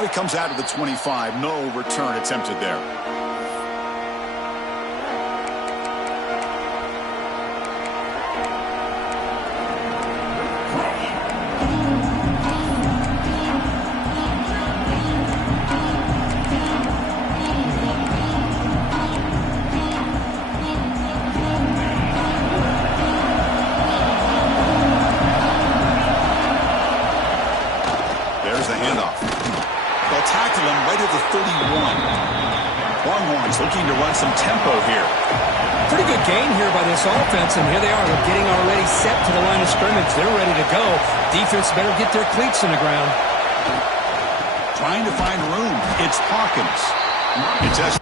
And it comes out of the 25. No return attempted there. Looking to run some tempo here. Pretty good gain here by this offense, and here they are. They're getting already set to the line of scrimmage. They're ready to go. Defense better get their cleats in the ground. Trying to find room. It's Hawkins. It's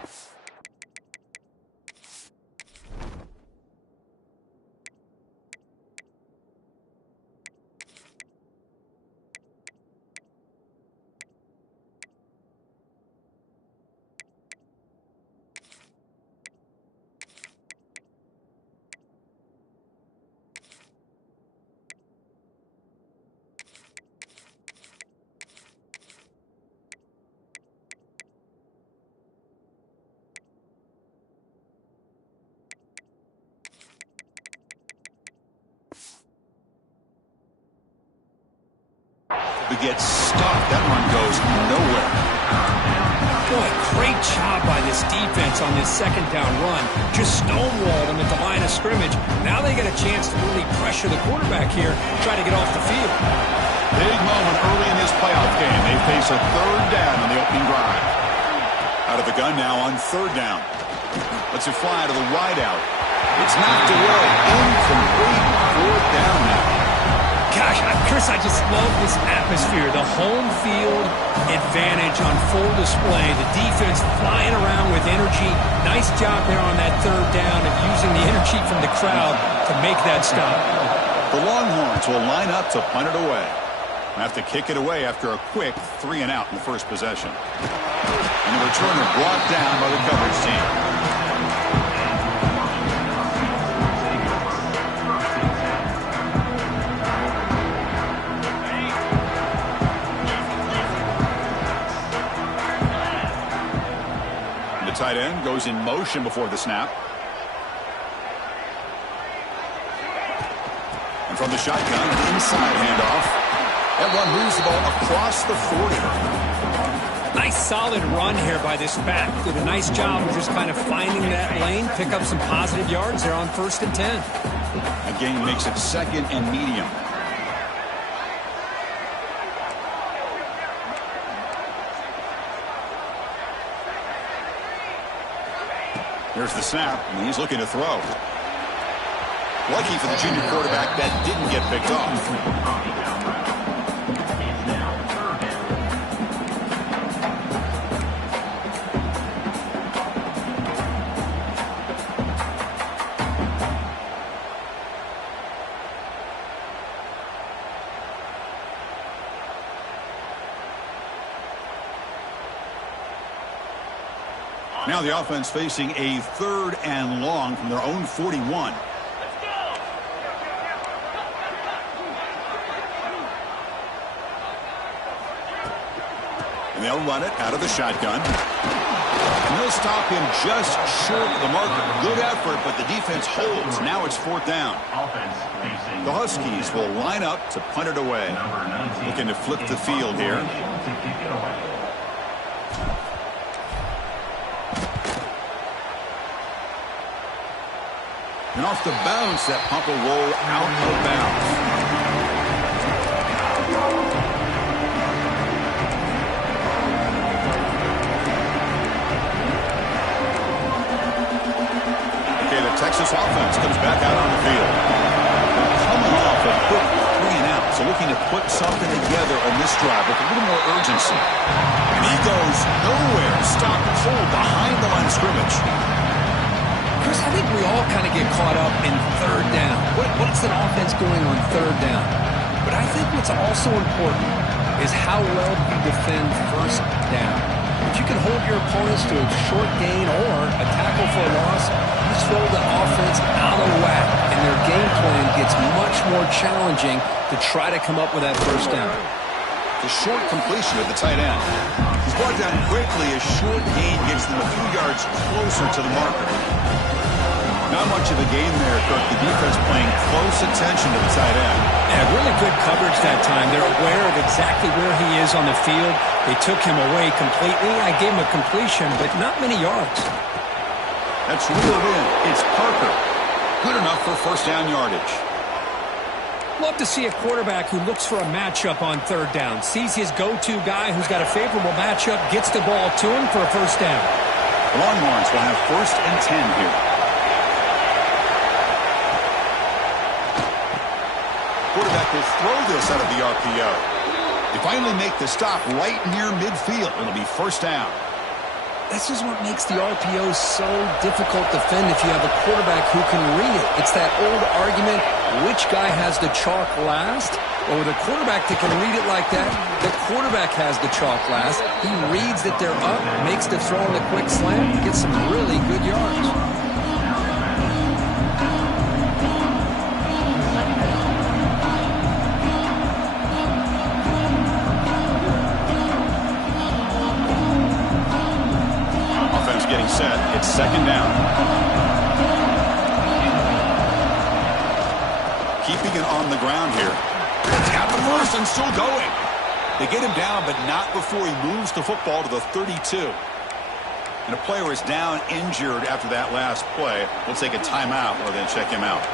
gets stopped. That run goes nowhere. Boy, great job by this defense on this second down run. Just stonewalled them at the line of scrimmage. Now they get a chance to really pressure the quarterback here, try to get off the field. Big moment early in this playoff game. They face a third down on the opening drive. Out of the gun now on third down. Let's it fly to the wide out. It's knocked away. Incomplete. Fourth down now. Gosh, Chris, I just love this atmosphere. The home field advantage on full display. The defense flying around with energy. Nice job there on that third down of using the energy from the crowd to make that stop. The Longhorns will line up to punt it away. Have to kick it away after a quick 3 and out in the first possession. And the returner brought down by the coverage team. Tight end goes in motion before the snap. And from the shotgun, inside handoff. That one moves the ball across the 40. Nice solid run here by this back. Did a nice job of just kind of finding that lane, pick up some positive yards there on 1st and 10. Again, makes it 2nd and medium. Here's the snap, and he's looking to throw. Lucky for the junior quarterback that didn't get picked off. Now the offense facing a 3rd and long from their own 41. And they'll run it out of the shotgun. And they'll stop him just short of the mark. Good effort, but the defense holds. Now it's 4th down. The Huskies will line up to punt it away. Looking to flip the field here. And off the bounce, that pump will roll out of bounds. Okay, the Texas offense comes back out on the field. They're coming off a quick 3 and out, so looking to put something together on this drive with a little more urgency. And he goes nowhere. Stop and hold behind the line of scrimmage. Chris, I think we all kind of get caught up in third down. What's an offense doing on third down? But I think what's also important is how well you defend first down. If you can hold your opponents to a short gain or a tackle for a loss, you throw the offense out of whack, and their game plan gets much more challenging to try to come up with that first down. It's a short completion to the tight end. He's brought down quickly. A short gain gets them a few yards closer to the marker. Not much of a gain there, Kirk. The defense paying close attention to the tight end. Yeah, really good coverage that time. They're aware of exactly where he is on the field. They took him away completely. I gave him a completion, but not many yards. That's reeled in. It's Parker. Good enough for first down yardage. Love to see a quarterback who looks for a matchup on third down. Sees his go-to guy who's got a favorable matchup, gets the ball to him for a first down. The Longhorns will have 1st and 10 here. Quarterback will throw this out of the RPO. They finally make the stop right near midfield. It'll be first down. This is what makes the RPO so difficult to defend if you have a quarterback who can read it. It's that old argument, which guy has the chalk last? Well, with a quarterback that can read it like that, the quarterback has the chalk last. He reads that they're up, makes the throw on the quick slant, gets some really good yards. Getting set. It's second down. Keeping it on the ground here. It's got the first and still going. They get him down, but not before he moves the football to the 32. And a player is down injured after that last play. We'll take a timeout or then check him out.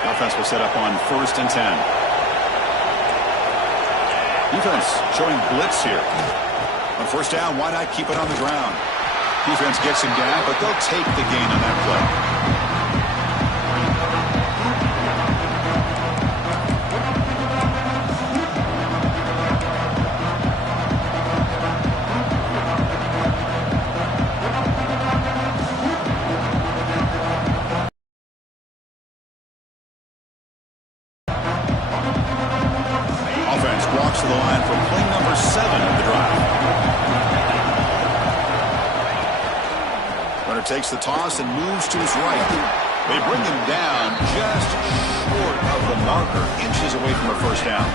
The offense will set up on 1st and 10. Defense showing blitz here. On first down, why not keep it on the ground? Defense gets him down, but they'll take the gain on that play. Offense walks to the line for play number 7 of the drive. Runner takes the toss and moves to his right. They bring him down just short of the marker, inches away from a first down.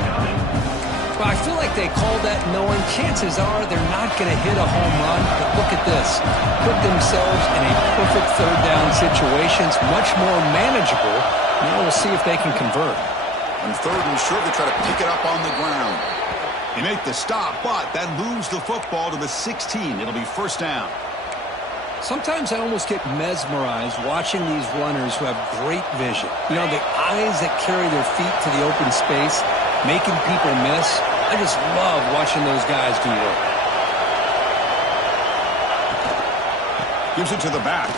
Well, I feel like they called that knowing chances are they're not going to hit a home run. But look at this. Put themselves in a perfect third down situation. It's much more manageable. Now we'll see if they can convert. On 3rd and short, they try to pick it up on the ground. They make the stop, but that moves the football to the 16. It'll be first down. Sometimes I almost get mesmerized watching these runners who have great vision. You know, the eyes that carry their feet to the open space, making people miss. I just love watching those guys do work. Gives it to the back.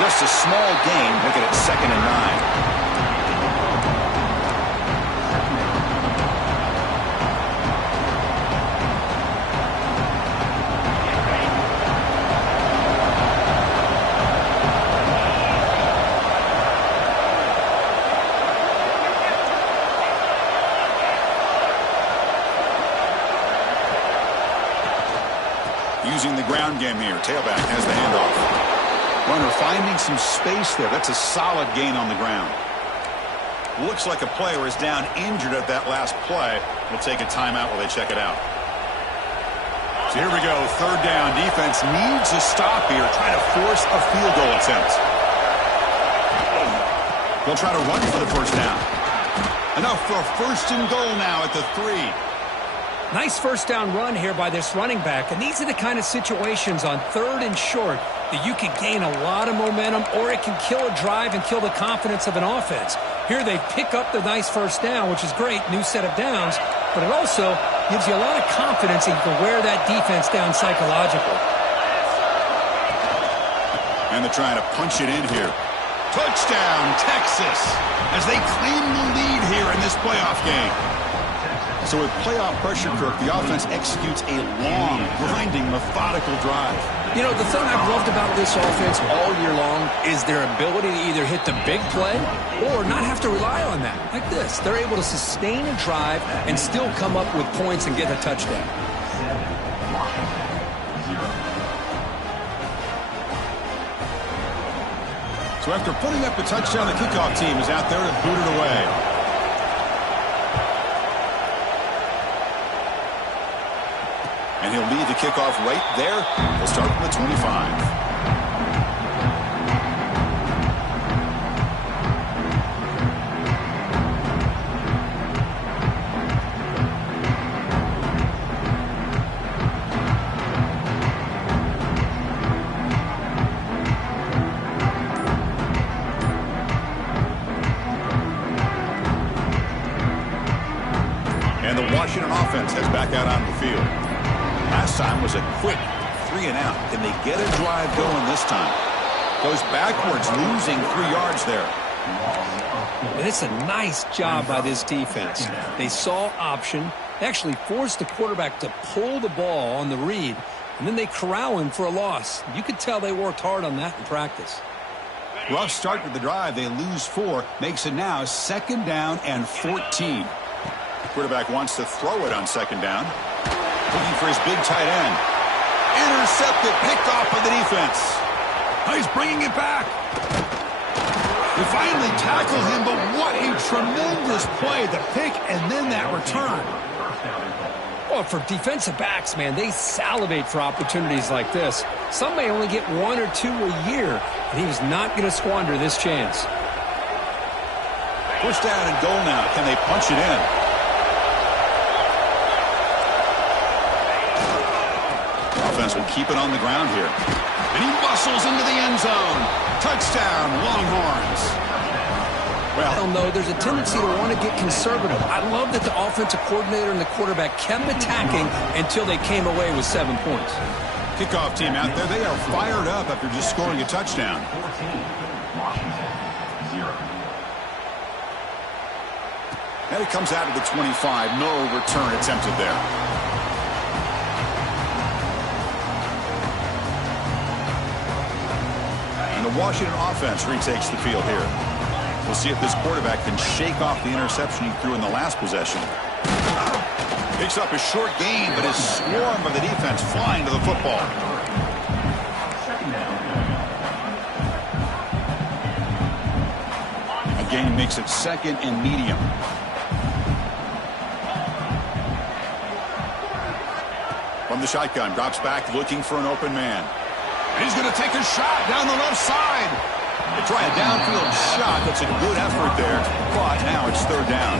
Just a small gain, making it 2nd and 9. Using the ground game here. Tailback has the handoff. Runner finding some space there. That's a solid gain on the ground. Looks like a player is down injured at that last play. We'll take a timeout while they check it out. So here we go. 3rd down. Defense needs a stop here, trying to force a field goal attempt. They'll try to run for the first down. Enough for a 1st and goal now at the 3. Nice first down run here by this running back. And these are the kind of situations on 3rd and short that you can gain a lot of momentum, or it can kill a drive and kill the confidence of an offense. Here they pick up the nice first down, which is great, new set of downs, but it also gives you a lot of confidence that you can wear that defense down psychologically. And they're trying to punch it in here. Touchdown, Texas, as they claim the lead here in this playoff game. So with playoff pressure, Kirk, the offense executes a long, grinding, methodical drive. You know, the thing I've loved about this offense all year long is their ability to either hit the big play or not have to rely on that. Like this. They're able to sustain a drive and still come up with points and get a touchdown. So after putting up a touchdown, the kickoff team is out there to boot it away. And he'll lead the kickoff right there. He'll start from the 25. And the Washington offense heads back out on the field. Last time was a quick 3 and out. Can they get a drive going this time? Goes backwards, losing 3 yards there. And it's a nice job by this defense. They saw option. They actually forced the quarterback to pull the ball on the read, and then they corral him for a loss. You could tell they worked hard on that in practice. Rough start to the drive. They lose 4. Makes it now 2nd down and 14. Quarterback wants to throw it on 2nd down. Looking for his big tight end. Intercepted, picked off by the defense. He's bringing it back. They finally tackle him, but what a tremendous play. The pick and then that return. Well, for defensive backs, man, they salivate for opportunities like this. Some may only get 1 or 2 a year, and he was not going to squander this chance. First down and goal now. Can they punch it in? Offense will keep it on the ground here. And he muscles into the end zone. Touchdown, Longhorns. Well, no, there's a tendency to want to get conservative. I love that the offensive coordinator and the quarterback kept attacking until they came away with 7 points. Kickoff team out there. They are fired up after just scoring a touchdown. And it comes out of the 25. No return attempted there. And the Washington offense retakes the field here. We'll see if this quarterback can shake off the interception he threw in the last possession. Picks up a short gain, but is swarmed by the defense flying to the football. A gain makes it 2nd and medium. From the shotgun, drops back looking for an open man. He's going to take a shot down the left side. They try a downfield shot. That's a good effort there. But now it's 3rd down.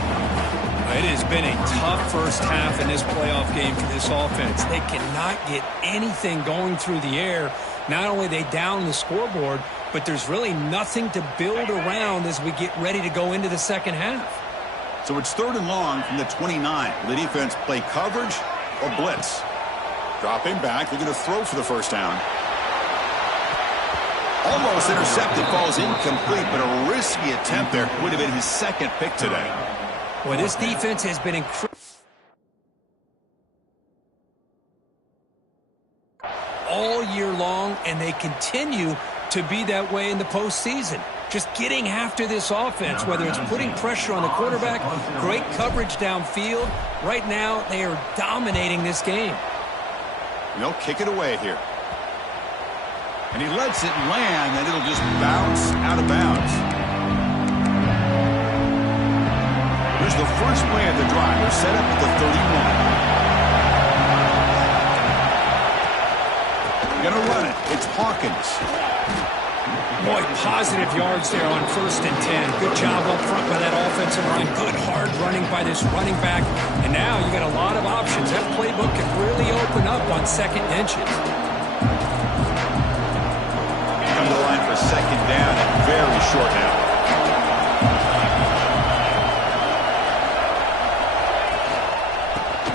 It has been a tough first half in this playoff game for this offense. They cannot get anything going through the air. Not only they down the scoreboard, but there's really nothing to build around as we get ready to go into the second half. So it's 3rd and long from the 29. Will the defense play coverage or blitz? Dropping back, looking to throw for the first down. Almost intercepted, falls incomplete, but a risky attempt there. Would have been his 2nd pick today. Well, this defense has been incredible all year long, and they continue to be that way in the postseason. Just getting after this offense, whether it's putting pressure on the quarterback, great coverage downfield. Right now, they are dominating this game. They'll kick it away here. And he lets it land, and it'll just bounce out of bounds. Here's the first play of the drive. They're set up at the 31. Gonna run it. It's Hawkins. Boy, positive yards there on 1st and 10. Good job up front by that offensive line. Good hard running by this running back. And now you got a lot of options. That playbook can really open up on 2nd and inches. Come to the line for 2nd down and very short now.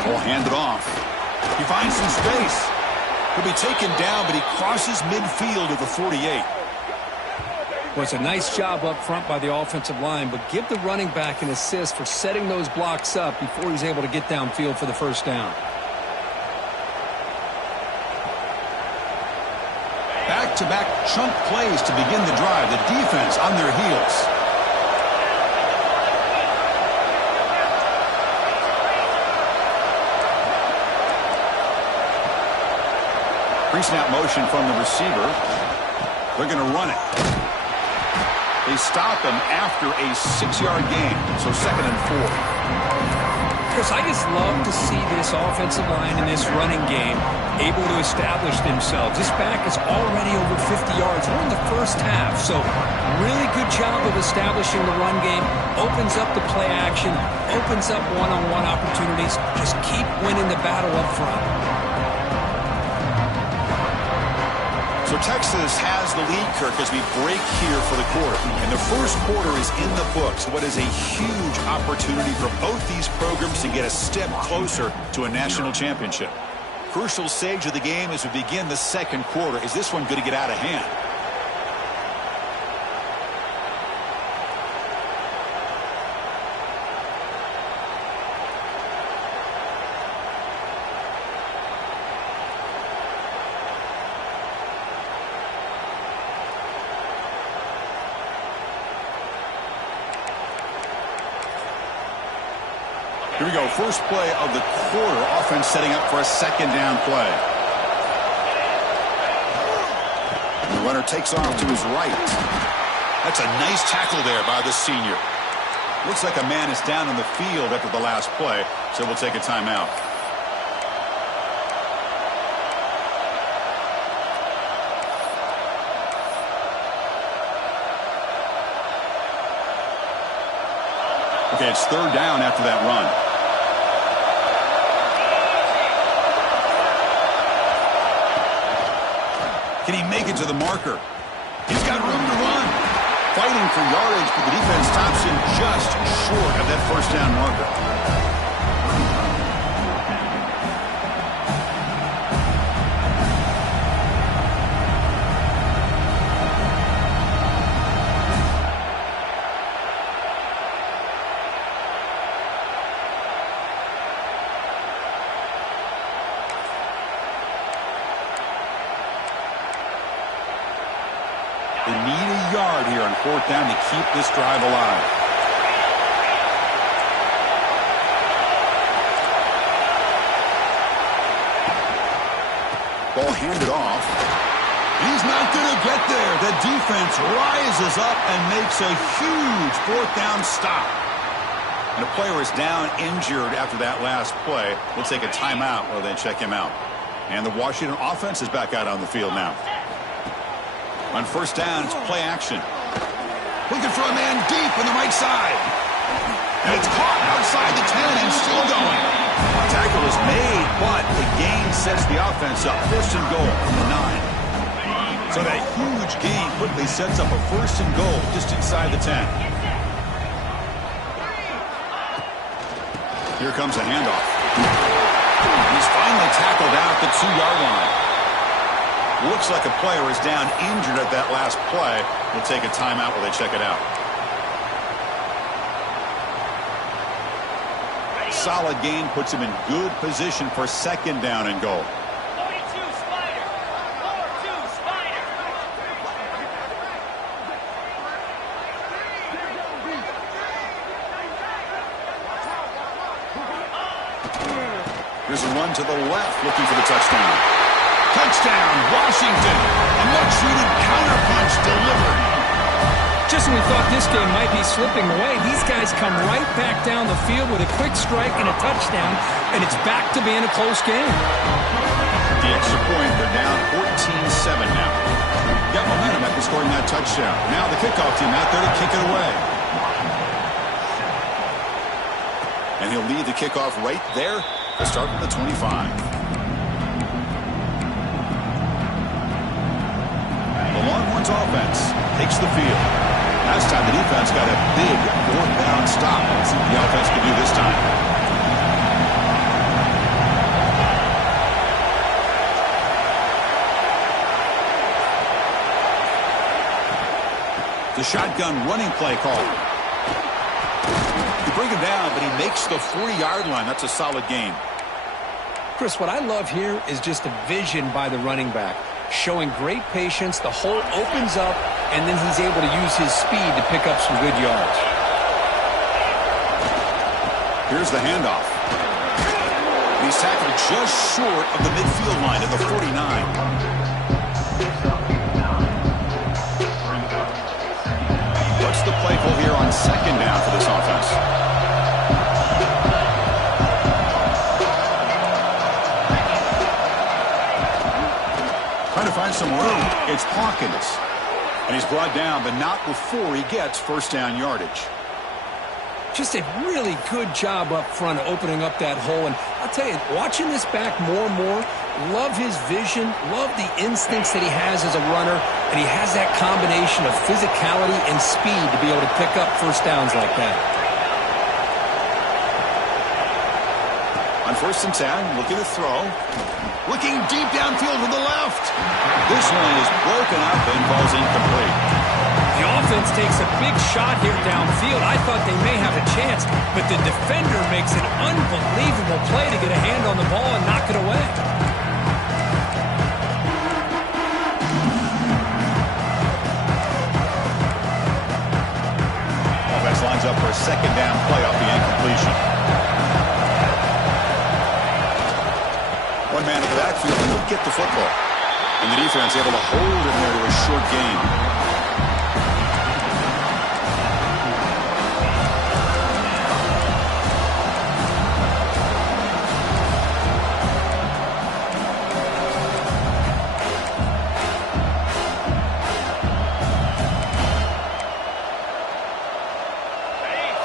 Will hand it off. He finds some space. He'll be taken down, but he crosses midfield at the 48. Well, it's a nice job up front by the offensive line, but give the running back an assist for setting those blocks up before he's able to get downfield for the first down. Back-to-back chunk plays to begin the drive. The defense on their heels. Pre-snap motion from the receiver. They're going to run it. They stop him after a 6-yard gain, so 2nd and 4. Chris, I just love to see this offensive line and this running game able to establish themselves. This back is already over 50 yards. We're in the first half, so really good job of establishing the run game. Opens up the play action, opens up one-on-one opportunities. Just keep winning the battle up front. So Texas has the lead, Kirk, as we break here for the quarter. And the first quarter is in the books. What is a huge opportunity for both these programs to get a step closer to a national championship. Crucial stage of the game as we begin the second quarter. Is this one going to get out of hand? Here we go. First play of the quarter. Offense setting up for a second down play. The runner takes off to his right. That's a nice tackle there by the senior. Looks like a man is down on the field after the last play, so we'll take a timeout. Okay, it's third down after that run. Can he make it to the marker? He's got room to run. Fighting for yardage, but the defense stops him just short of that first down marker. They need a yard here on fourth down to keep this drive alive. Ball handed off. He's not going to get there. The defense rises up and makes a huge fourth down stop. And a player is down injured after that last play. We'll take a timeout while they check him out. And the Washington offense is back out on the field now. On first down, it's play action. Looking for a man deep on the right side. And it's caught outside the 10 and still going. Tackle is made, but the gain sets the offense up. First and goal from the 9. So that huge gain quickly sets up a first and goal just inside the 10. Here comes a handoff. He's finally tackled out the 2-yard line. Looks like a player is down injured at that last play. We'll take a timeout while they check it out. Solid gain puts him in good position for second down and goal. 42 Spider. 42 Spider. Here's a run to the left looking for the touchdown. Touchdown, Washington. A much-needed counterpunch delivered. Just when we thought this game might be slipping away, these guys come right back down the field with a quick strike and a touchdown, and it's back to being a close game. The extra point, they're down 14-7 now. Got momentum after scoring that touchdown. Now the kickoff team out there to kick it away. And he'll lead the kickoff right there to start from the 25. The Longhorns offense takes the field. Last time the defense got a big fourth down stop. Let's see what the offense can do this time. The shotgun running play call. You bring him down, but he makes the 40-yard line. That's a solid gain. Chris, what I love here is just the vision by the running back. Showing great patience, the hole opens up, and then he's able to use his speed to pick up some good yards. Here's the handoff. He's tackled just short of the midfield line at the 49. What's the play call here on second down for this offense? It's Hawkins. And he's brought down, but not before he gets first down yardage. Just a really good job up front opening up that hole. And I'll tell you, watching this back more and more, love his vision, love the instincts that he has as a runner, and he has that combination of physicality and speed to be able to pick up first downs like that. On 1st and 10, looking to throw. Looking deep downfield to the left. This one is broken up and falls incomplete. The offense takes a big shot here downfield. I thought they may have a chance, but the defender makes an unbelievable play to get a hand on the ball and knock it away. Offense lines up for a 2nd down play off the incompletion. One man in the backfield, and he'll get the football. And the defense able to hold him there to a short gain.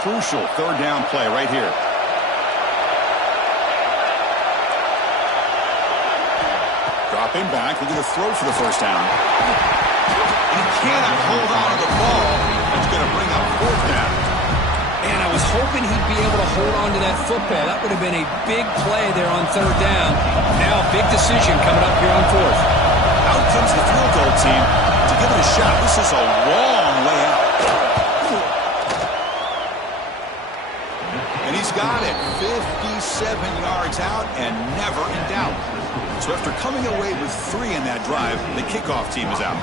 Crucial 3rd down play right here. Dropping back, looking to throw for the first down. He cannot hold on to the ball. That's going to bring up 4th down. And I was hoping he'd be able to hold on to that football. That would have been a big play there on 3rd down. Now a big decision coming up here on 4th. Out comes the field goal team to give it a shot. This is a long way out. And he's got it. 57 yards out and never in doubt. So after coming away with 3 in that drive, the kickoff team is out.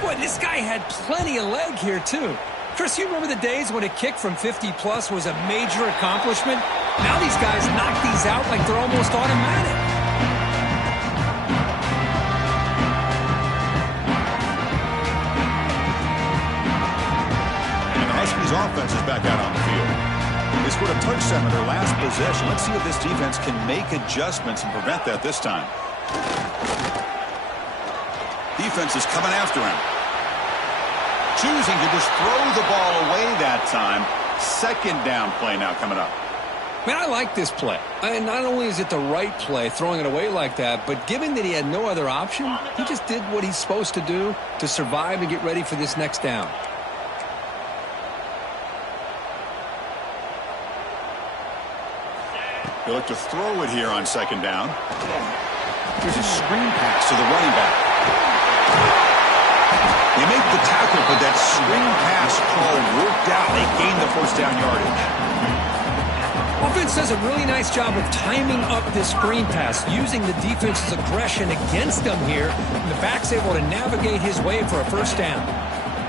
Boy, this guy had plenty of leg here, too. Chris, you remember the days when a kick from 50-plus was a major accomplishment? Now these guys knock these out like they're almost automatic. And the Huskies offense is back out on the field. They scored a touchdown in their last possession. Let's see if this defense can make adjustments and prevent that this time. Defense is coming after him. Choosing to just throw the ball away that time. 2nd down play now coming up. Man, I like this play. And not only is it the right play, throwing it away like that, but given that he had no other option, he just did what he's supposed to do to survive and get ready for this next down. They look to throw it here on 2nd down. Here's a screen pass to the running back. They make the tackle, but that screen pass call worked out. They gained the first down yardage. Offense does a really nice job of timing up this screen pass, using the defense's aggression against them here. And the back's able to navigate his way for a first down.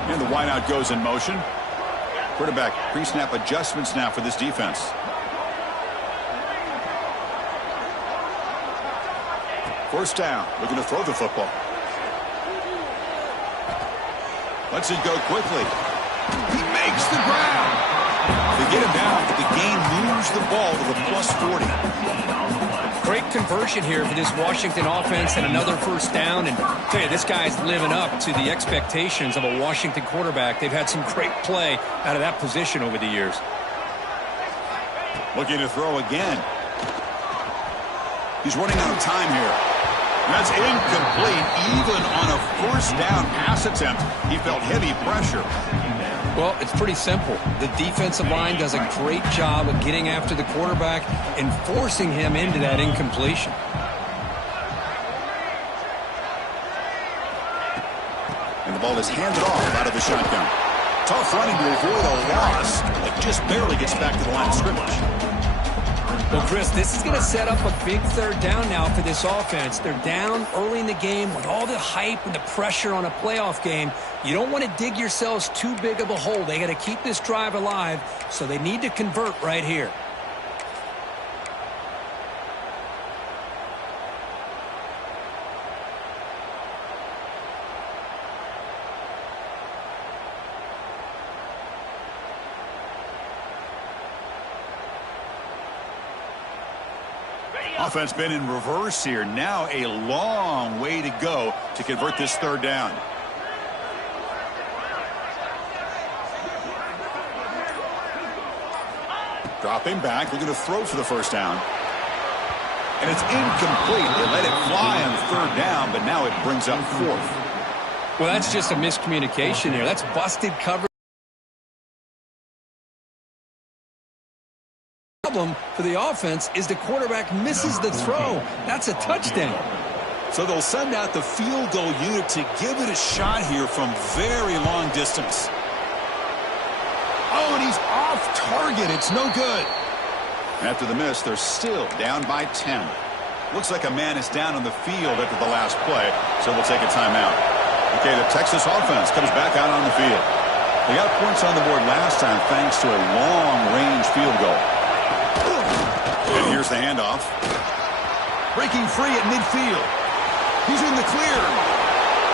And the wideout goes in motion. Quarterback pre-snap adjustments now for this defense. First down, looking to throw the football. Lets it go quickly. He makes the ground. They get him down, but the gain moves the ball to the +40. Great conversion here for this Washington offense and another first down. And I tell you, this guy's living up to the expectations of a Washington quarterback. They've had some great play out of that position over the years. Looking to throw again. He's running out of time here. That's incomplete. Even on a first down pass attempt, he felt heavy pressure. Well, it's pretty simple. The defensive line does a great job of getting after the quarterback and forcing him into that incompletion. And the ball is handed off out of the shotgun. Tough running to avoid a loss, but just barely gets back to the line of scrimmage. Well, Chris, this is going to set up a big third down now for this offense. They're down early in the game with all the hype and the pressure on a playoff game. You don't want to dig yourselves too big of a hole. They got to keep this drive alive, so they need to convert right here. Offense been in reverse here. Now a long way to go to convert this third down. Dropping back, looking to throw for the first down. And it's incomplete. They let it fly on third down, but now it brings up fourth. Well, that's just a miscommunication there. That's busted coverage. The problem for the offense is the quarterback misses the throw. That's a touchdown. So they'll send out the field goal unit to give it a shot here from very long distance. Oh, and he's off target. It's no good. After the miss, they're still down by 10. Looks like a man is down on the field after the last play, so we'll take a timeout. Okay, the Texas offense comes back out on the field. They got points on the board last time thanks to a long-range field goal. And here's the handoff. Breaking free at midfield. He's in the clear.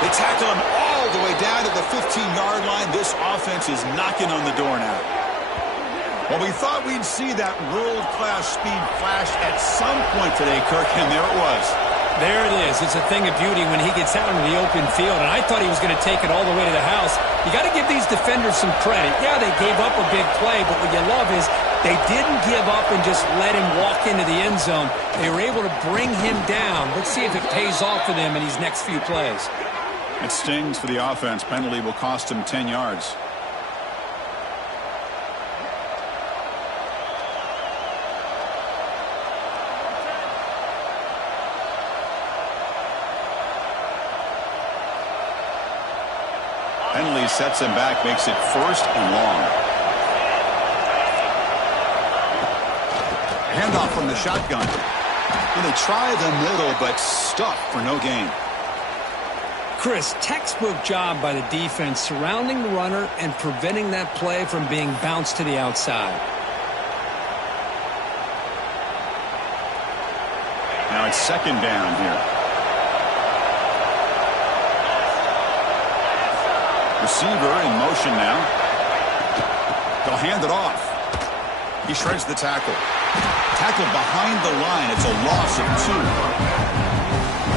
They tackle him all the way down to the 15-yard line. This offense is knocking on the door now. Well, we thought we'd see that world-class speed flash at some point today, Kirk, and there it was. There it is. It's a thing of beauty when he gets out into the open field, and I thought he was going to take it all the way to the house. You got to give these defenders some credit. Yeah, they gave up a big play, but what you love is they didn't give up and just let him walk into the end zone. They were able to bring him down. Let's see if it pays off for them in these next few plays. It stings for the offense. Penalty will cost him 10 yards. Penalty sets him back, makes it first and long. Handoff from the shotgun. And they try the middle, but stuck for no gain. Chris, textbook job by the defense surrounding the runner and preventing that play from being bounced to the outside. Now it's second down here. Receiver in motion now. They'll hand it off. He shreds the tackle. Tackle behind the line. It's a loss of 2.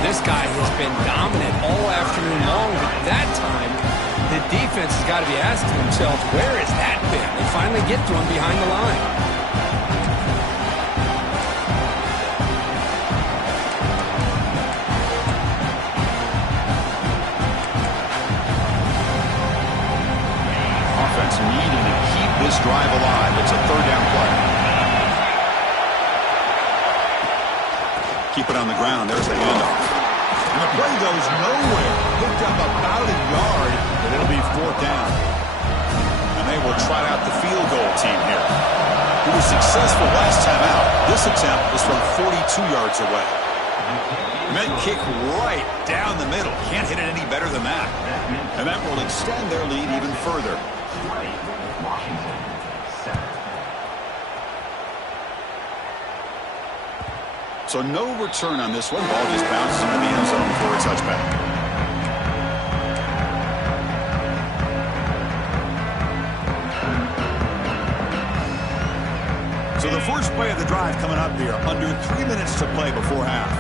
This guy has been dominant all afternoon long, but that time the defense has got to be asking themselves, where has that been? They finally get to him behind the line. Needing to keep this drive alive. It's a third down play. Keep it on the ground. There's the handoff. And the play goes nowhere. Picked up about a yard, but it'll be fourth down. And they will trot out the field goal team here. Who was successful last time out. This attempt was from 42 yards away. Meant kick right down the middle. Can't hit it any better than that. And that will extend their lead even further. So no return on this one. Ball just bounces into the end zone for a touchback. So the first play of the drive coming up here. Under 3 minutes to play before half.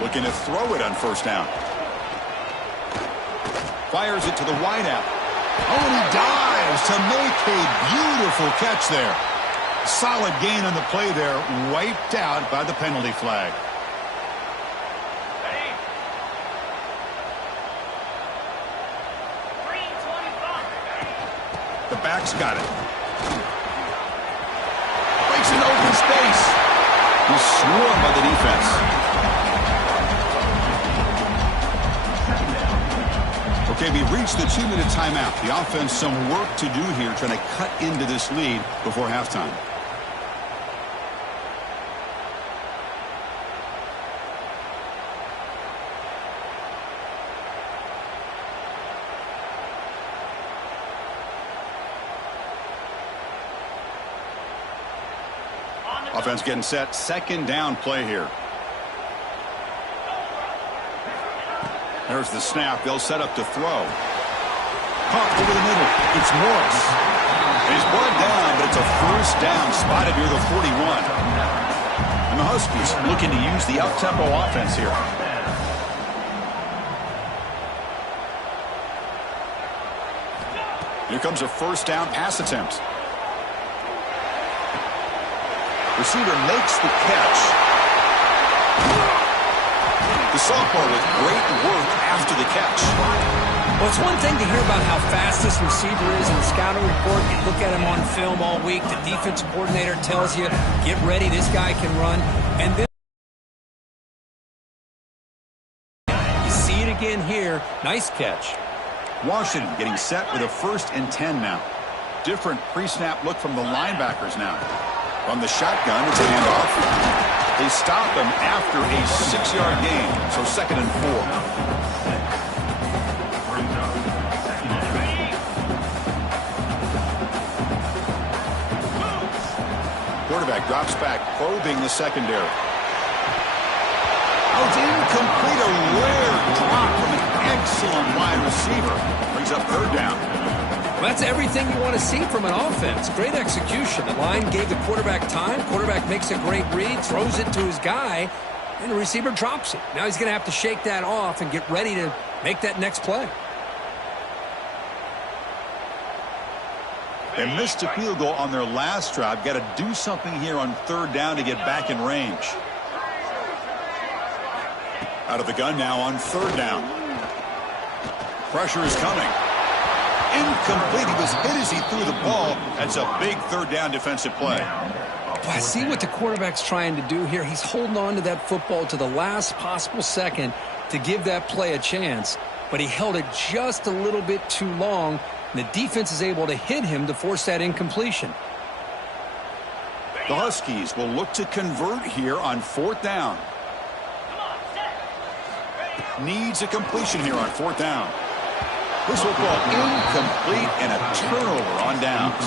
Looking to throw it on first down. Fires it to the wideout. Oh, and he dives to make a beautiful catch there. Solid gain on the play there, wiped out by the penalty flag. The back's got it. Breaks an open space. He's swarmed by the defense. Okay, we've reached the 2-minute timeout. The offense some work to do here trying to cut into this lead before halftime. Offense getting set. Second down play here. There's the snap. They'll set up to throw. Caught over the middle. It's Morris. He's brought down, but it's a first down spotted near the 41. And the Huskies looking to use the up-tempo offense here. Here comes a first down pass attempt. Receiver makes the catch. The sophomore with great work after the catch. Well, it's one thing to hear about how fast this receiver is in the scouting report. You look at him on film all week. The defensive coordinator tells you, get ready, this guy can run. And then you see it again here. Nice catch. Washington getting set with a 1st and 10 now. Different pre-snap look from the linebackers now. From the shotgun, it's a handoff. They stop him after a 6-yard gain, so 2nd and 4. Quarterback drops back, probing the secondary. Oh, it's incomplete. A rare drop from an excellent wide receiver. Brings up 3rd down. Well, that's everything you want to see from an offense. Great execution. The line gave the quarterback time. Quarterback makes a great read, throws it to his guy, and the receiver drops it. Now he's going to have to shake that off and get ready to make that next play. They missed a field goal on their last drive. Got to do something here on 3rd down to get back in range. Out of the gun now on 3rd down. Pressure is coming. Incomplete. He was hit as he threw the ball. That's a big 3rd down defensive play. Well, I see what the quarterback's trying to do here. He's holding on to that football to the last possible second to give that play a chance. But he held it just a little bit too long. And the defense is able to hit him to force that incompletion. The Huskies will look to convert here on 4th down. Needs a completion here on 4th down. This football incomplete and a turnover on downs.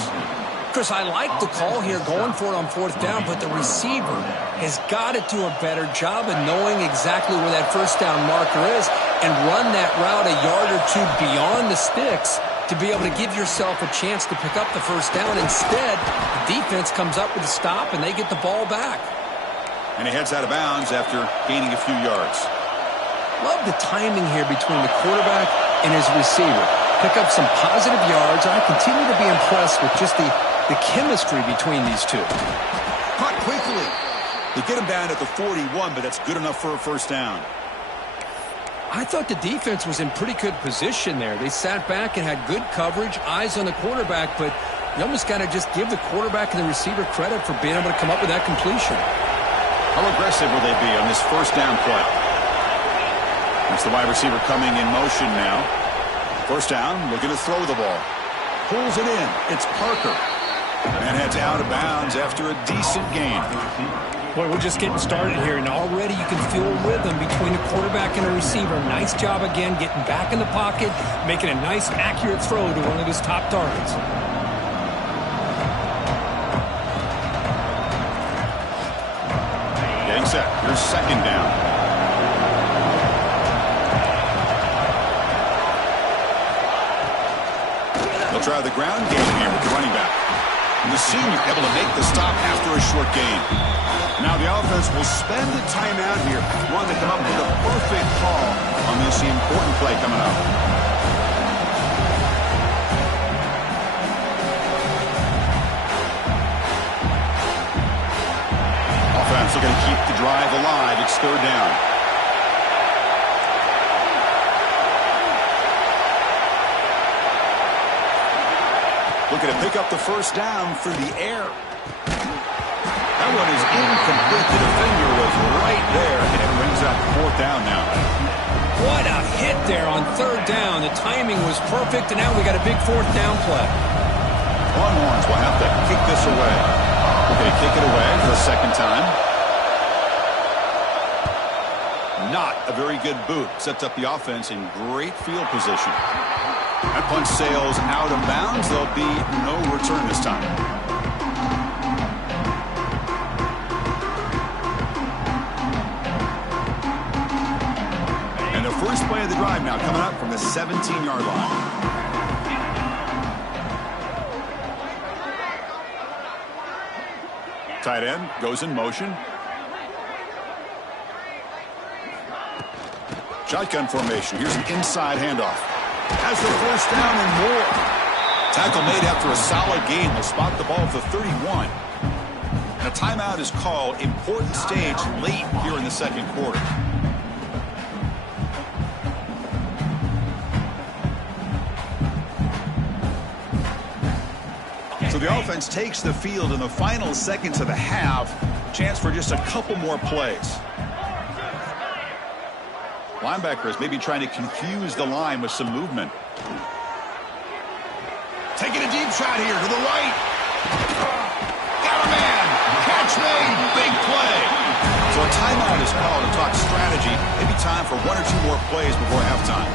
Chris, I like the call here going for it on 4th down, but the receiver has got to do a better job of knowing exactly where that 1st down marker is and run that route a yard or two beyond the sticks to be able to give yourself a chance to pick up the 1st down. Instead, the defense comes up with a stop and they get the ball back. And he heads out of bounds after gaining a few yards. Love the timing here between the quarterback and his receiver. Pick up some positive yards, and I continue to be impressed with just the chemistry between these two. Caught quickly. They get him down at the 41, but that's good enough for a 1st down. I thought the defense was in pretty good position there. They sat back and had good coverage, eyes on the quarterback, but you almost got to just give the quarterback and the receiver credit for being able to come up with that completion. How aggressive will they be on this 1st down play? That's the wide receiver coming in motion now. 1st down, looking to throw the ball. Pulls it in. It's Parker. And heads out of bounds after a decent gain. Boy, we're just getting started here, and already you can feel a rhythm between the quarterback and the receiver. Nice job again getting back in the pocket, making a nice, accurate throw to one of his top targets. Getting set. Here's 2nd down. They'll try the ground game here with the running back. And the senior able to make the stop after a short gain. Now the offense will spend the timeout here. One to come up with a perfect call on this important play coming up. Offense looking to keep the drive alive. It's 3rd down. Looking to pick up the 1st down through the air. That one is incomplete. The defender was right there, and it brings up 4th down now. What a hit there on 3rd down. The timing was perfect, and now we got a big 4th down play. Longhorns will have to kick this away. They kick it away for the 2nd time. Not a very good boot. Sets up the offense in great field position. That punch sails out of bounds. There'll be no return this time. And the first play of the drive now coming up from the 17-yard line. Tight end goes in motion. Shotgun formation. Here's an inside handoff. Has the 1st down and more. Tackle made after a solid game. They'll spot the ball at the 31. And a timeout is called. Important stage late here in the second quarter. So the offense takes the field in the final seconds of the half. Chance for just a couple more plays. Linebackers maybe trying to confuse the line with some movement. Taking a deep shot here to the right. Got a man. Catch made. Big play. So a timeout is called to talk strategy. Maybe time for one or two more plays before halftime.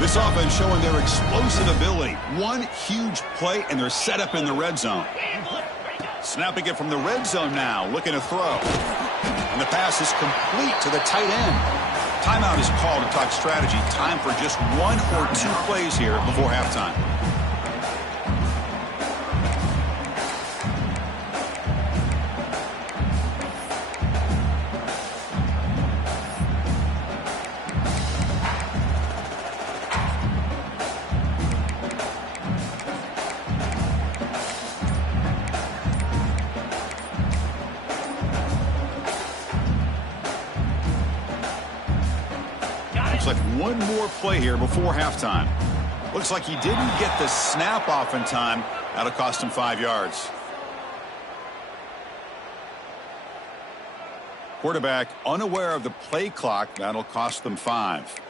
This offense showing their explosive ability. One huge play, and they're set up in the red zone. Snapping it from the red zone now, looking to throw. And the pass is complete to the tight end. Timeout is called to talk strategy. Time for just one or two plays here before halftime. Looks like one more play here before halftime. Looks like he didn't get the snap off in time. That'll cost him 5 yards. Quarterback unaware of the play clock. That'll cost them 5.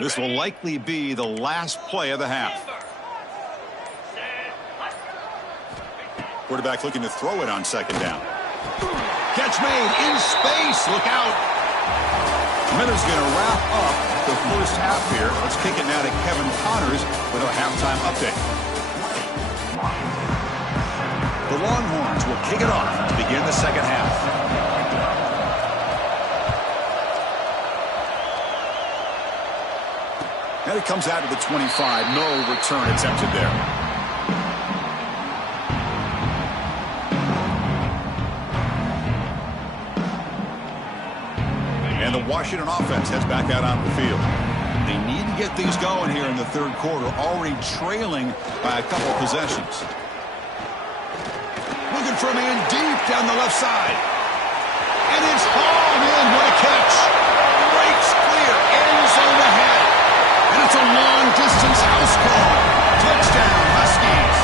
This will likely be the last play of the half. Quarterback looking to throw it on second down. Catch made in space. Look out. Miller's going to wrap up the first half here. Let's kick it now to Kevin Connors with our halftime update. The Longhorns will kick it off to begin the second half. And it comes out to the 25. No return attempted there. And the Washington offense heads back out on the field. They need to get things going here in the third quarter, already trailing by a couple of possessions. Looking for a man deep down the left side. And it's hauled in. What a catch. Breaks clear. End zone ahead. And it's a long-distance house call. Touchdown, Huskies.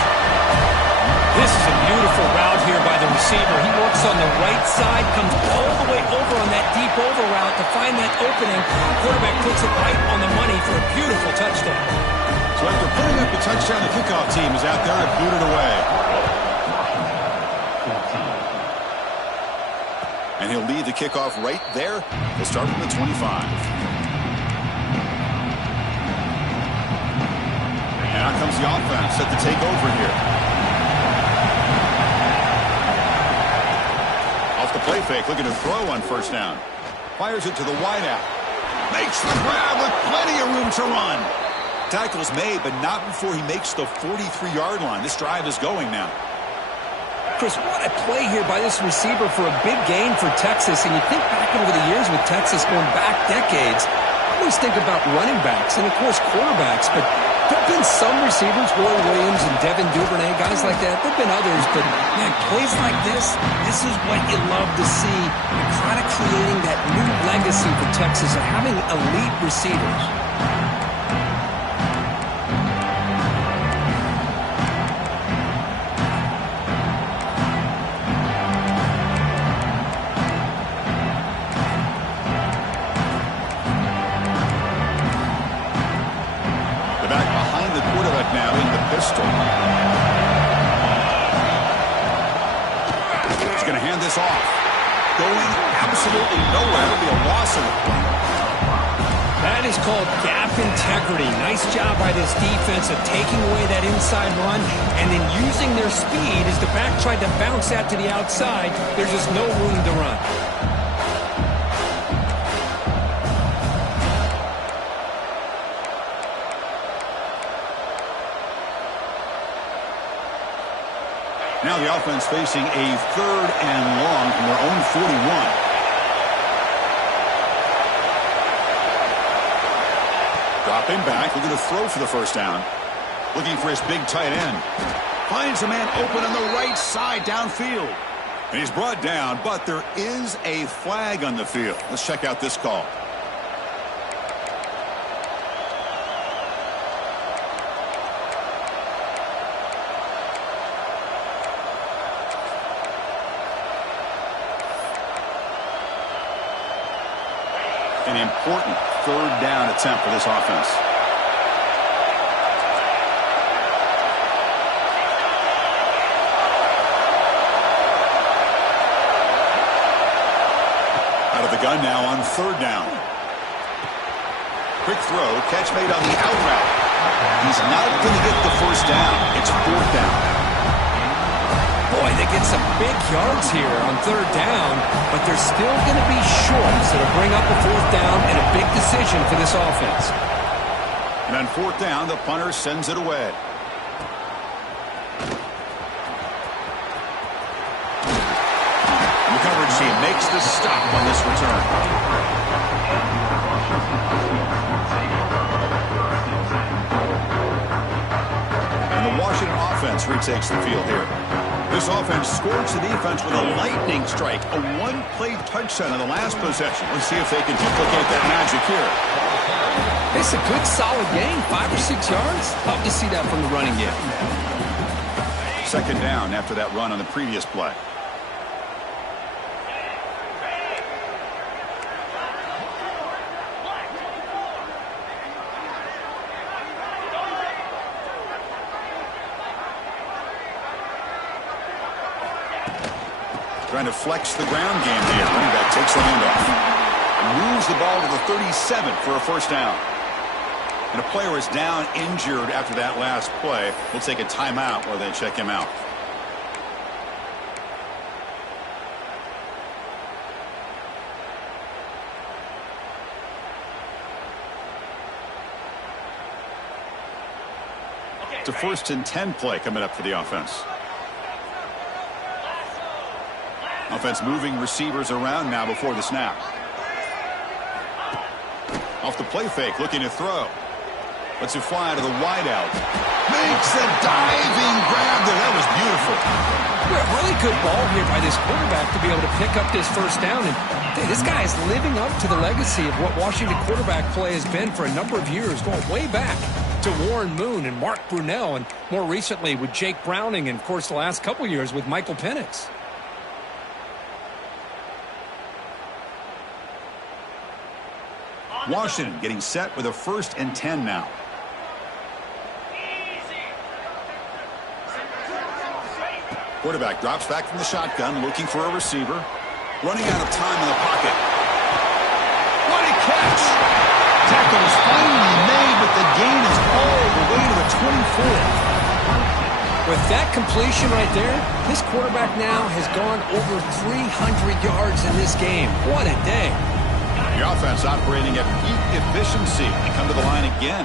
This is a beautiful route here by the receiver. He works on the right side, comes all the way over on that deep over route to find that opening. Quarterback puts it right on the money for a beautiful touchdown. So after putting up the touchdown, the kickoff team is out there to boot it away. And he'll lead the kickoff right there. He'll start from the 25. And out comes the offense set to take over here. Off the play fake, looking to throw on first down. Fires it to the wideout. Makes the grab with plenty of room to run. Tackle's made, but not before he makes the 43-yard line. This drive is going now. Chris, what a play here by this receiver for a big gain for Texas. And you think back over the years with Texas going back decades, I always think about running backs and, of course, quarterbacks. But there have been some receivers, Roy Williams and Devin Duvernay, guys like that. There have been others, but, man, plays like this is what you love to see. And kind of creating that new legacy for Texas of having elite receivers. Now in the pistol. He's going to hand this off. Going absolutely nowhere. It'll be a loss of the play. That is called gap integrity. Nice job by this defense of taking away that inside run and then using their speed as the back tried to bounce that to the outside. There's just no room to run. Now the offense facing a 3rd and long from their own 41. Dropping back, looking to throw for the first down. Looking for his big tight end. Finds a man open on the right side downfield. And he's brought down, but there is a flag on the field. Let's check out this call. An important 3rd down attempt for this offense. Out of the gun now on 3rd down. Quick throw, catch made on the out route. He's not going to get the first down. It's 4th down. Boy, they get some big yards here on 3rd down, but they're still going to be short, so to bring up a 4th down and a big decision for this offense. And on 4th down, the punter sends it away. The coverage team makes the stop on this return. And the Washington offense retakes the field here. This offense scores the defense with a lightning strike, a 1-play touchdown in the last possession. Let's see if they can duplicate that magic here. It's a good, solid game, 5 or 6 yards. Love to see that from the running game. 2nd down after that run on the previous play. Trying to flex the ground game here. Running back takes the handoff. Moves the ball to the 37 for a first down. And a player is down injured after that last play. We'll take a timeout while they check him out. It's a 1st and 10 play coming up for the offense. Offense moving receivers around now before the snap. Off the play fake, looking to throw. Lets it fly to the wideout. Makes a diving grab there. That was beautiful. Really good ball here by this quarterback to be able to pick up this first down. And hey, this guy is living up to the legacy of what Washington quarterback play has been for a number of years, going way back to Warren Moon and Mark Brunell, and more recently with Jake Browning, and of course the last couple years with Michael Penix. Washington getting set with a 1st and 10 now. Quarterback drops back from the shotgun, looking for a receiver. Running out of time in the pocket. What a catch! Tackle is finally made, but the gain is all the way to the 24. With that completion right there, this quarterback now has gone over 300 yards in this game. What a day. The offense operating at peak efficiency. They come to the line again.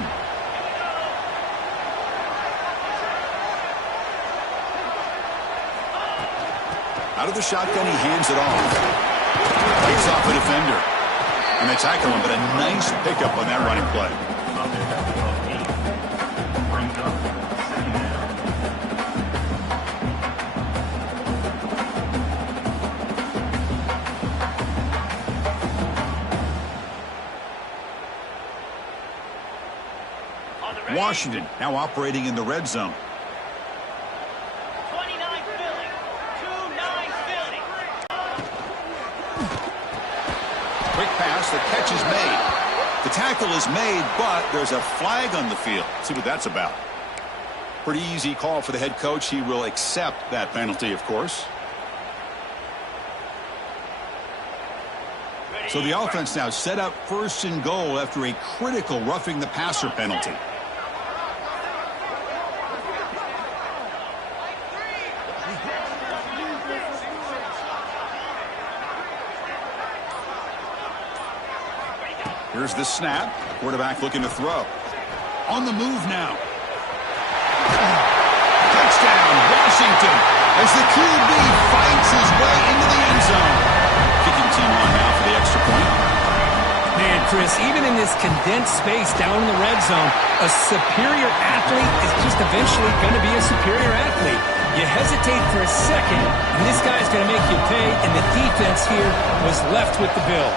Out of the shotgun, he hands it off. Fights off a defender. And they tackle him, but a nice pickup on that running play. Washington now operating in the red zone. 29 Philly. 2-9 Philly. Quick pass, the catch is made. The tackle is made, but there's a flag on the field. Let's see what that's about. Pretty easy call for the head coach. He will accept that penalty, of course. So the offense now set up 1st and goal after a critical roughing the passer penalty. Here's the snap. Quarterback looking to throw. On the move now. Touchdown, Washington. as the QB fights his way into the end zone. Kicking team on now for the extra point. Man, Chris, even in this condensed space down in the red zone, a superior athlete is just eventually going to be a superior athlete. You hesitate for a second, and this guy's going to make you pay, and the defense here was left with the bill.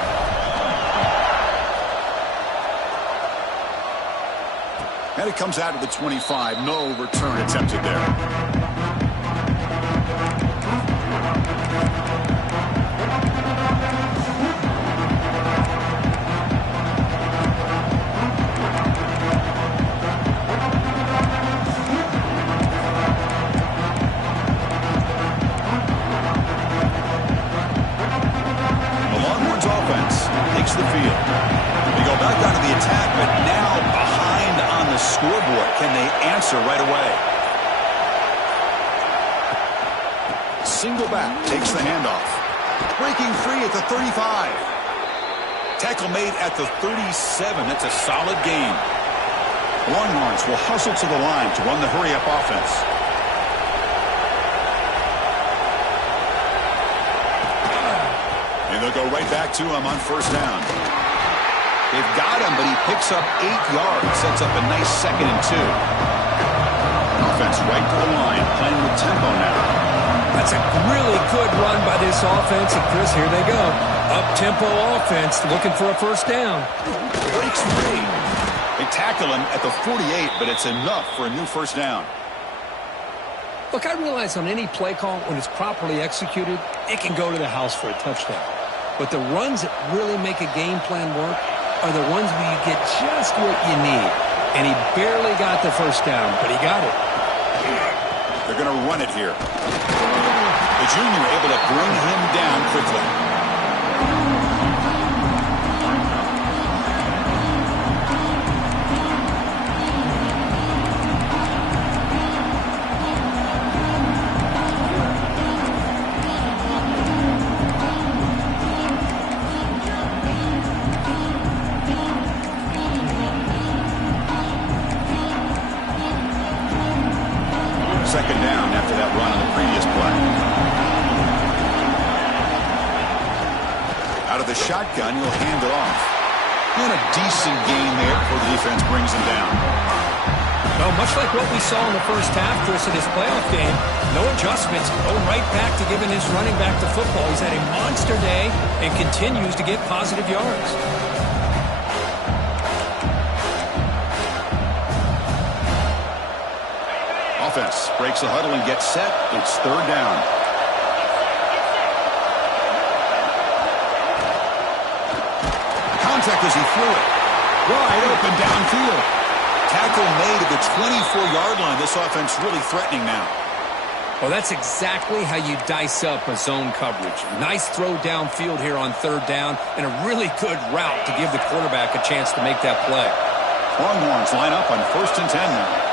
And it comes out of the 25. No return attempted there. The field. They go back onto the attack, but now behind on the scoreboard. Can they answer right away? Single back takes the handoff. Breaking free at the 35. Tackle made at the 37. That's a solid gain. Longhorns will hustle to the line to run the hurry-up offense. And they'll go right back to him on first down. They've got him, but he picks up 8 yards. Sets up a nice 2nd and 2. Offense right to the line, playing with tempo now. That's a really good run by this offense. And Chris, here they go. Up-tempo offense looking for a first down. Breaks free. They tackle him at the 48, but it's enough for a new first down. Look, I realize on any play call, when it's properly executed, it can go to the house for a touchdown. But the runs that really make a game plan work are the ones where you get just what you need. And he barely got the first down, but he got it. They're going to run it here. The junior able to bring him down quickly. Second down after that run on the previous play. Out of the shotgun, he'll hand it off. And a decent gain there before the defense brings him down. Well, much like what we saw in the first half, Chris, in his playoff game, no adjustments, go right back to giving his running back the football. He's had a monster day and continues to get positive yards. Offense breaks the huddle and gets set. It's third down. Contact as he threw it. Wide open downfield. Tackle made at the 24-yard line. This offense really threatening now. Well, that's exactly how you dice up a zone coverage. Nice throw downfield here on third down and a really good route to give the quarterback a chance to make that play. Longhorns line up on first and 10 now.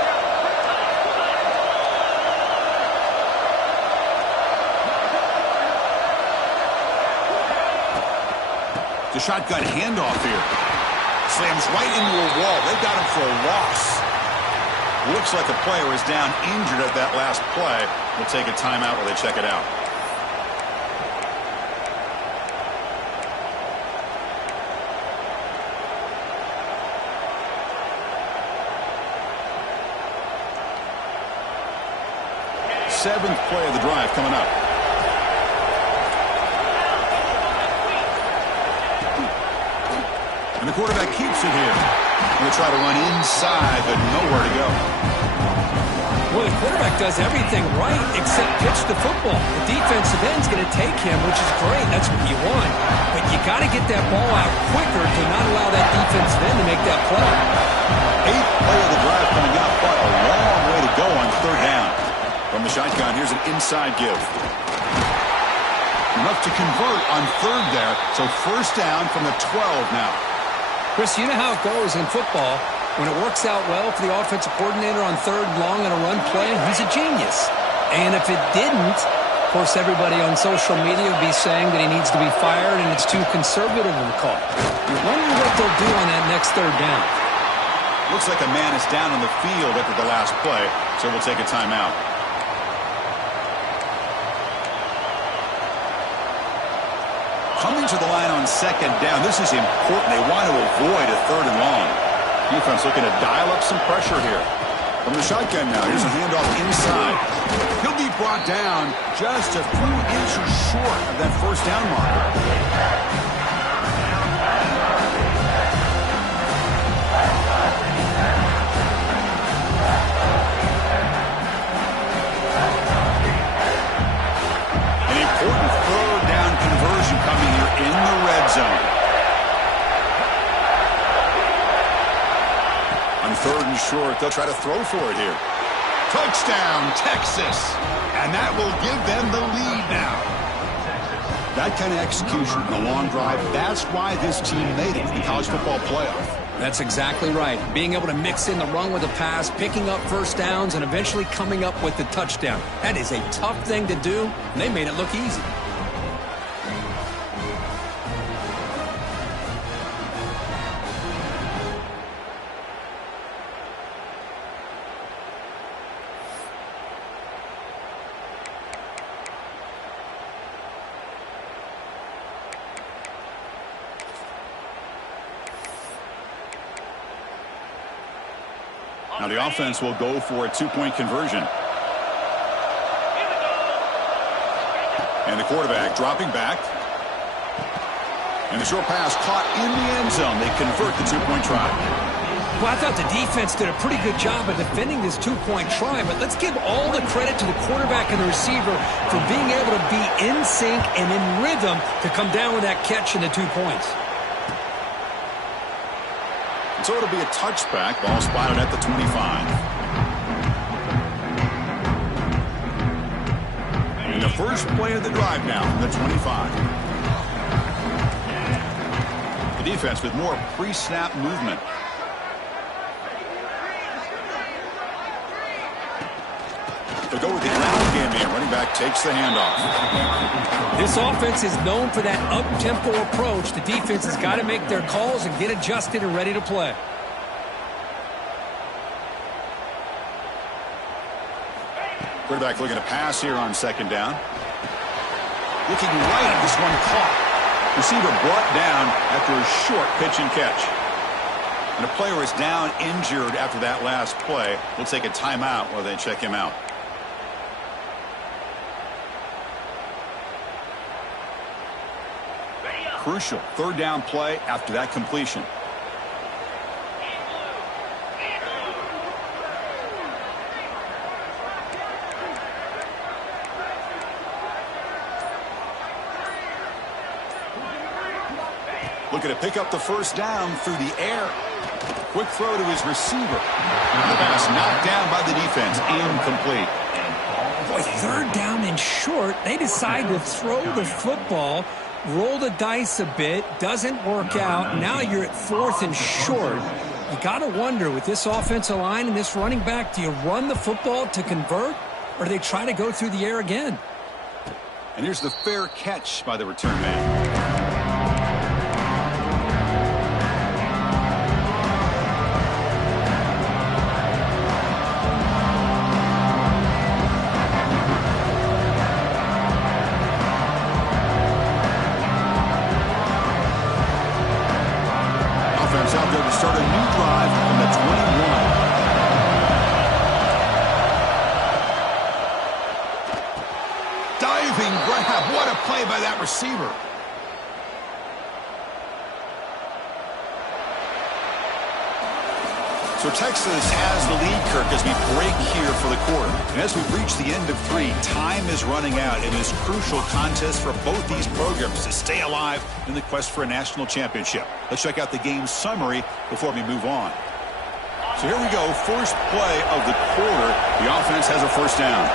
The shotgun handoff here. Slams right into a wall. They've got him for a loss. Looks like a player is down injured at that last play. We'll take a timeout while they check it out. Seventh play of the drive coming up. And the quarterback keeps it here. Going to try to run inside, but nowhere to go. Well, the quarterback does everything right except pitch the football. The defensive end's going to take him, which is great. That's what you want. But you got to get that ball out quicker to not allow that defensive end to make that play. Eighth play of the drive coming up, but a long way to go on third down. From the shotgun, here's an inside give. Enough to convert on third there, so first down from the 12 now. Chris, you know how it goes in football. When it works out well for the offensive coordinator on third and long on a run play, he's a genius. And if it didn't, of course, everybody on social media would be saying that he needs to be fired and it's too conservative of a call. You're wondering what they'll do on that next third down. Looks like a man is down on the field after the last play, so we'll take a timeout. Coming to the line on second down. This is important. They want to avoid a third and long. Defense looking to dial up some pressure here. From the shotgun now, here's a handoff inside. He'll be brought down just a few inches short of that first down marker. Important third down conversion coming here in the red zone. On third and short, they'll try to throw for it here. Touchdown, Texas. And that will give them the lead now. That kind of execution in a long drive, that's why this team made it in the college football playoff. That's exactly right. Being able to mix in the run with the pass, picking up first downs, and eventually coming up with the touchdown. That is a tough thing to do, and they made it look easy. Now the offense will go for a two-point conversion. And the quarterback dropping back. And the short pass caught in the end zone. They convert the two-point try. Well, I thought the defense did a pretty good job of defending this two-point try, but let's give all the credit to the quarterback and the receiver for being able to be in sync and in rhythm to come down with that catch and the 2 points. So it'll be a touchback. Ball spotted at the 25. And the first play of the drive now from the 25. The defense with more pre-snap movement. They'll go with the ground game here. Running back takes the handoff. This offense is known for that up-tempo approach. The defense has got to make their calls and get adjusted and ready to play. Quarterback looking to pass here on second down. Looking right. This one caught. Receiver brought down after a short pitch and catch. And a player is down injured after that last play. We'll take a timeout while they check him out. Crucial third down play after that completion. Looking to pick up the first down through the air. Quick throw to his receiver. The pass knocked down by the defense. Incomplete. Boy, third down and short. They decide to throw the football. Roll the dice a bit, doesn't work out. Now you're at fourth and short. You got to wonder, with this offensive line and this running back, do you run the football to convert, or do they try to go through the air again? And here's the fair catch by the return man. Out there to start a new drive from the 21. Diving grab. What a play by that receiver. So Texas has the lead, Kirk, as we break here for the quarter. And as we reach the end of 3, time is running out in this crucial contest for both these programs to stay alive in the quest for a national championship. Let's check out the game summary before we move on. So here we go. First play of the quarter. The offense has a first down.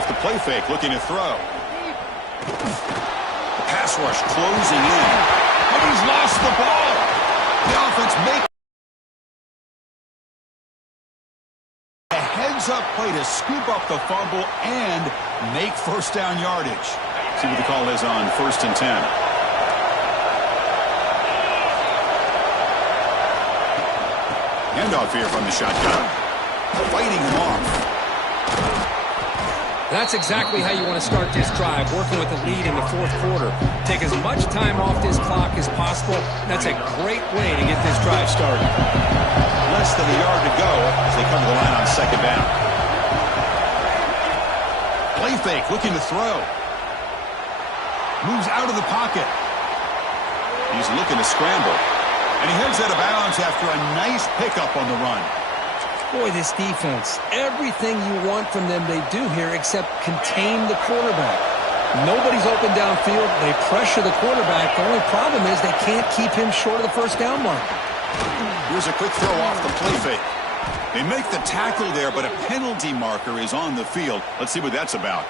Off the play fake, looking to throw. The pass rush closing in. And he's lost the ball. The offense makes a heads-up play to scoop up the fumble and make first down yardage. See what the call is on 1st and 10. Handoff here from the shotgun. Fighting him off. That's exactly how you want to start this drive, working with the lead in the fourth quarter. Take as much time off this clock as possible. That's a great way to get this drive started. Less than a yard to go as they come to the line on second down. Play fake, looking to throw. Moves out of the pocket. He's looking to scramble. And he heads out of bounds after a nice pickup on the run. Boy, this defense, everything you want from them they do here except contain the quarterback. Nobody's open downfield. They pressure the quarterback. The only problem is they can't keep him short of the first down mark. Here's a quick throw off the play fake. They make the tackle there, but a penalty marker is on the field. Let's see what that's about.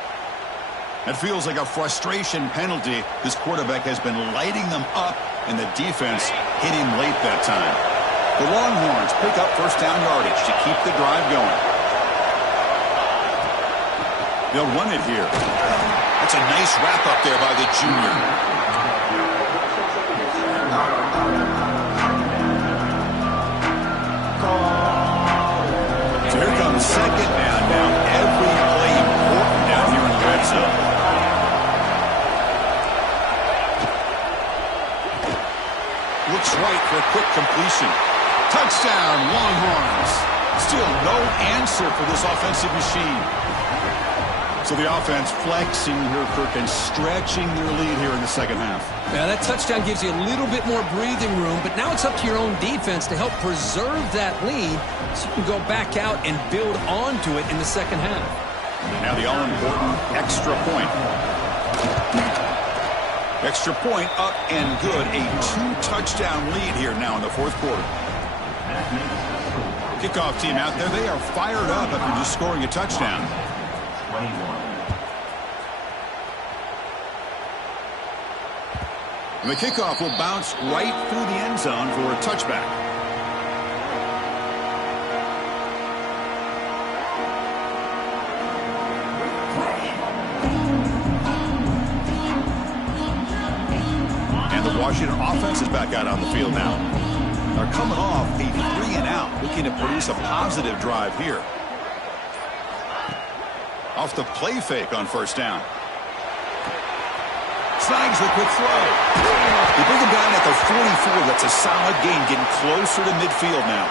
That feels like a frustration penalty. This quarterback has been lighting them up, and the defense hit him late that time. The Longhorns pick up first down yardage to keep the drive going. They'll run it here. That's a nice wrap up there by the junior. So here comes second down now. Every play important down here in the red zone. Looks right for a quick completion. Touchdown, Longhorns. Still no answer for this offensive machine. So the offense flexing here, Kirk, and stretching their lead here in the second half. Yeah, that touchdown gives you a little bit more breathing room, but now it's up to your own defense to help preserve that lead so you can go back out and build onto it in the second half. Now the all-important extra point. Extra point up and good. A 2-touchdown lead here now in the fourth quarter. Kickoff team out there. They are fired up after just scoring a touchdown. 21. And the kickoff will bounce right through the end zone for a touchback. And the Washington offense is back out on the field now. They're coming off a 3-and-out, looking to produce a positive drive here. Off the play fake on first down. Snags the quick throw. They bring him down at the 44. That's a solid gain, getting closer to midfield now.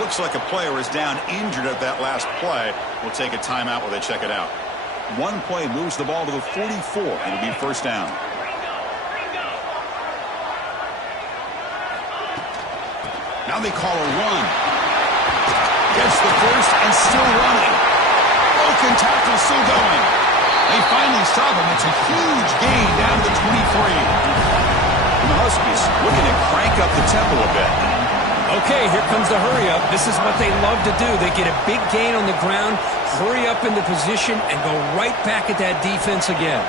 Looks like a player is down injured at that last play. We'll take a timeout while they check it out. One play moves the ball to the 44, and it'll be first down. Now they call a run. Gets the first and still running. Broken tackle still going. They finally stop him. It's a huge gain down to the 23. And the Huskies looking to crank up the tempo a bit. Okay, here comes the hurry up. This is what they love to do. They get a big gain on the ground, hurry up into position, and go right back at that defense again.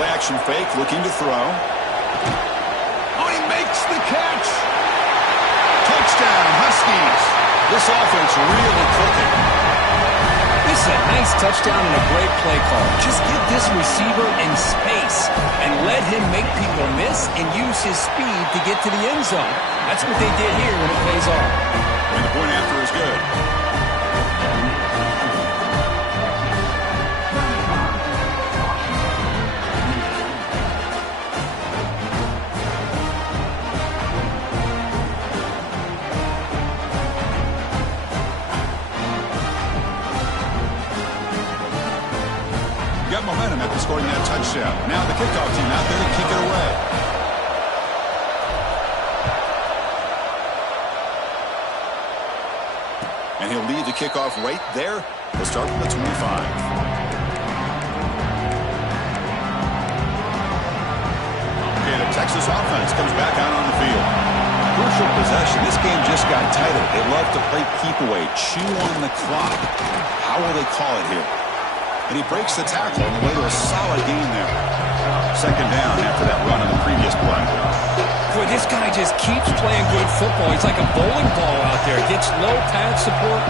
Play action fake, looking to throw. Oh, he makes the catch. Touchdown, Huskies. This offense really clicking. This is a nice touchdown and a great play call. Just give this receiver in space and let him make people miss and use his speed to get to the end zone. That's what they did here when it pays off. And the point after is good. Got momentum after scoring that touchdown. Now the kickoff team out there to kick it away. And he'll lead the kickoff right there. He'll start from the 25. Okay, the Texas offense comes back out on the field. Crucial possession. This game just got tighter. They love to play keep away, chew on the clock. How will they call it here? And he breaks the tackle on the way to a solid gain there. Second down after that run on the previous play. Boy, this guy just keeps playing good football. He's like a bowling ball out there. Gets low pad support,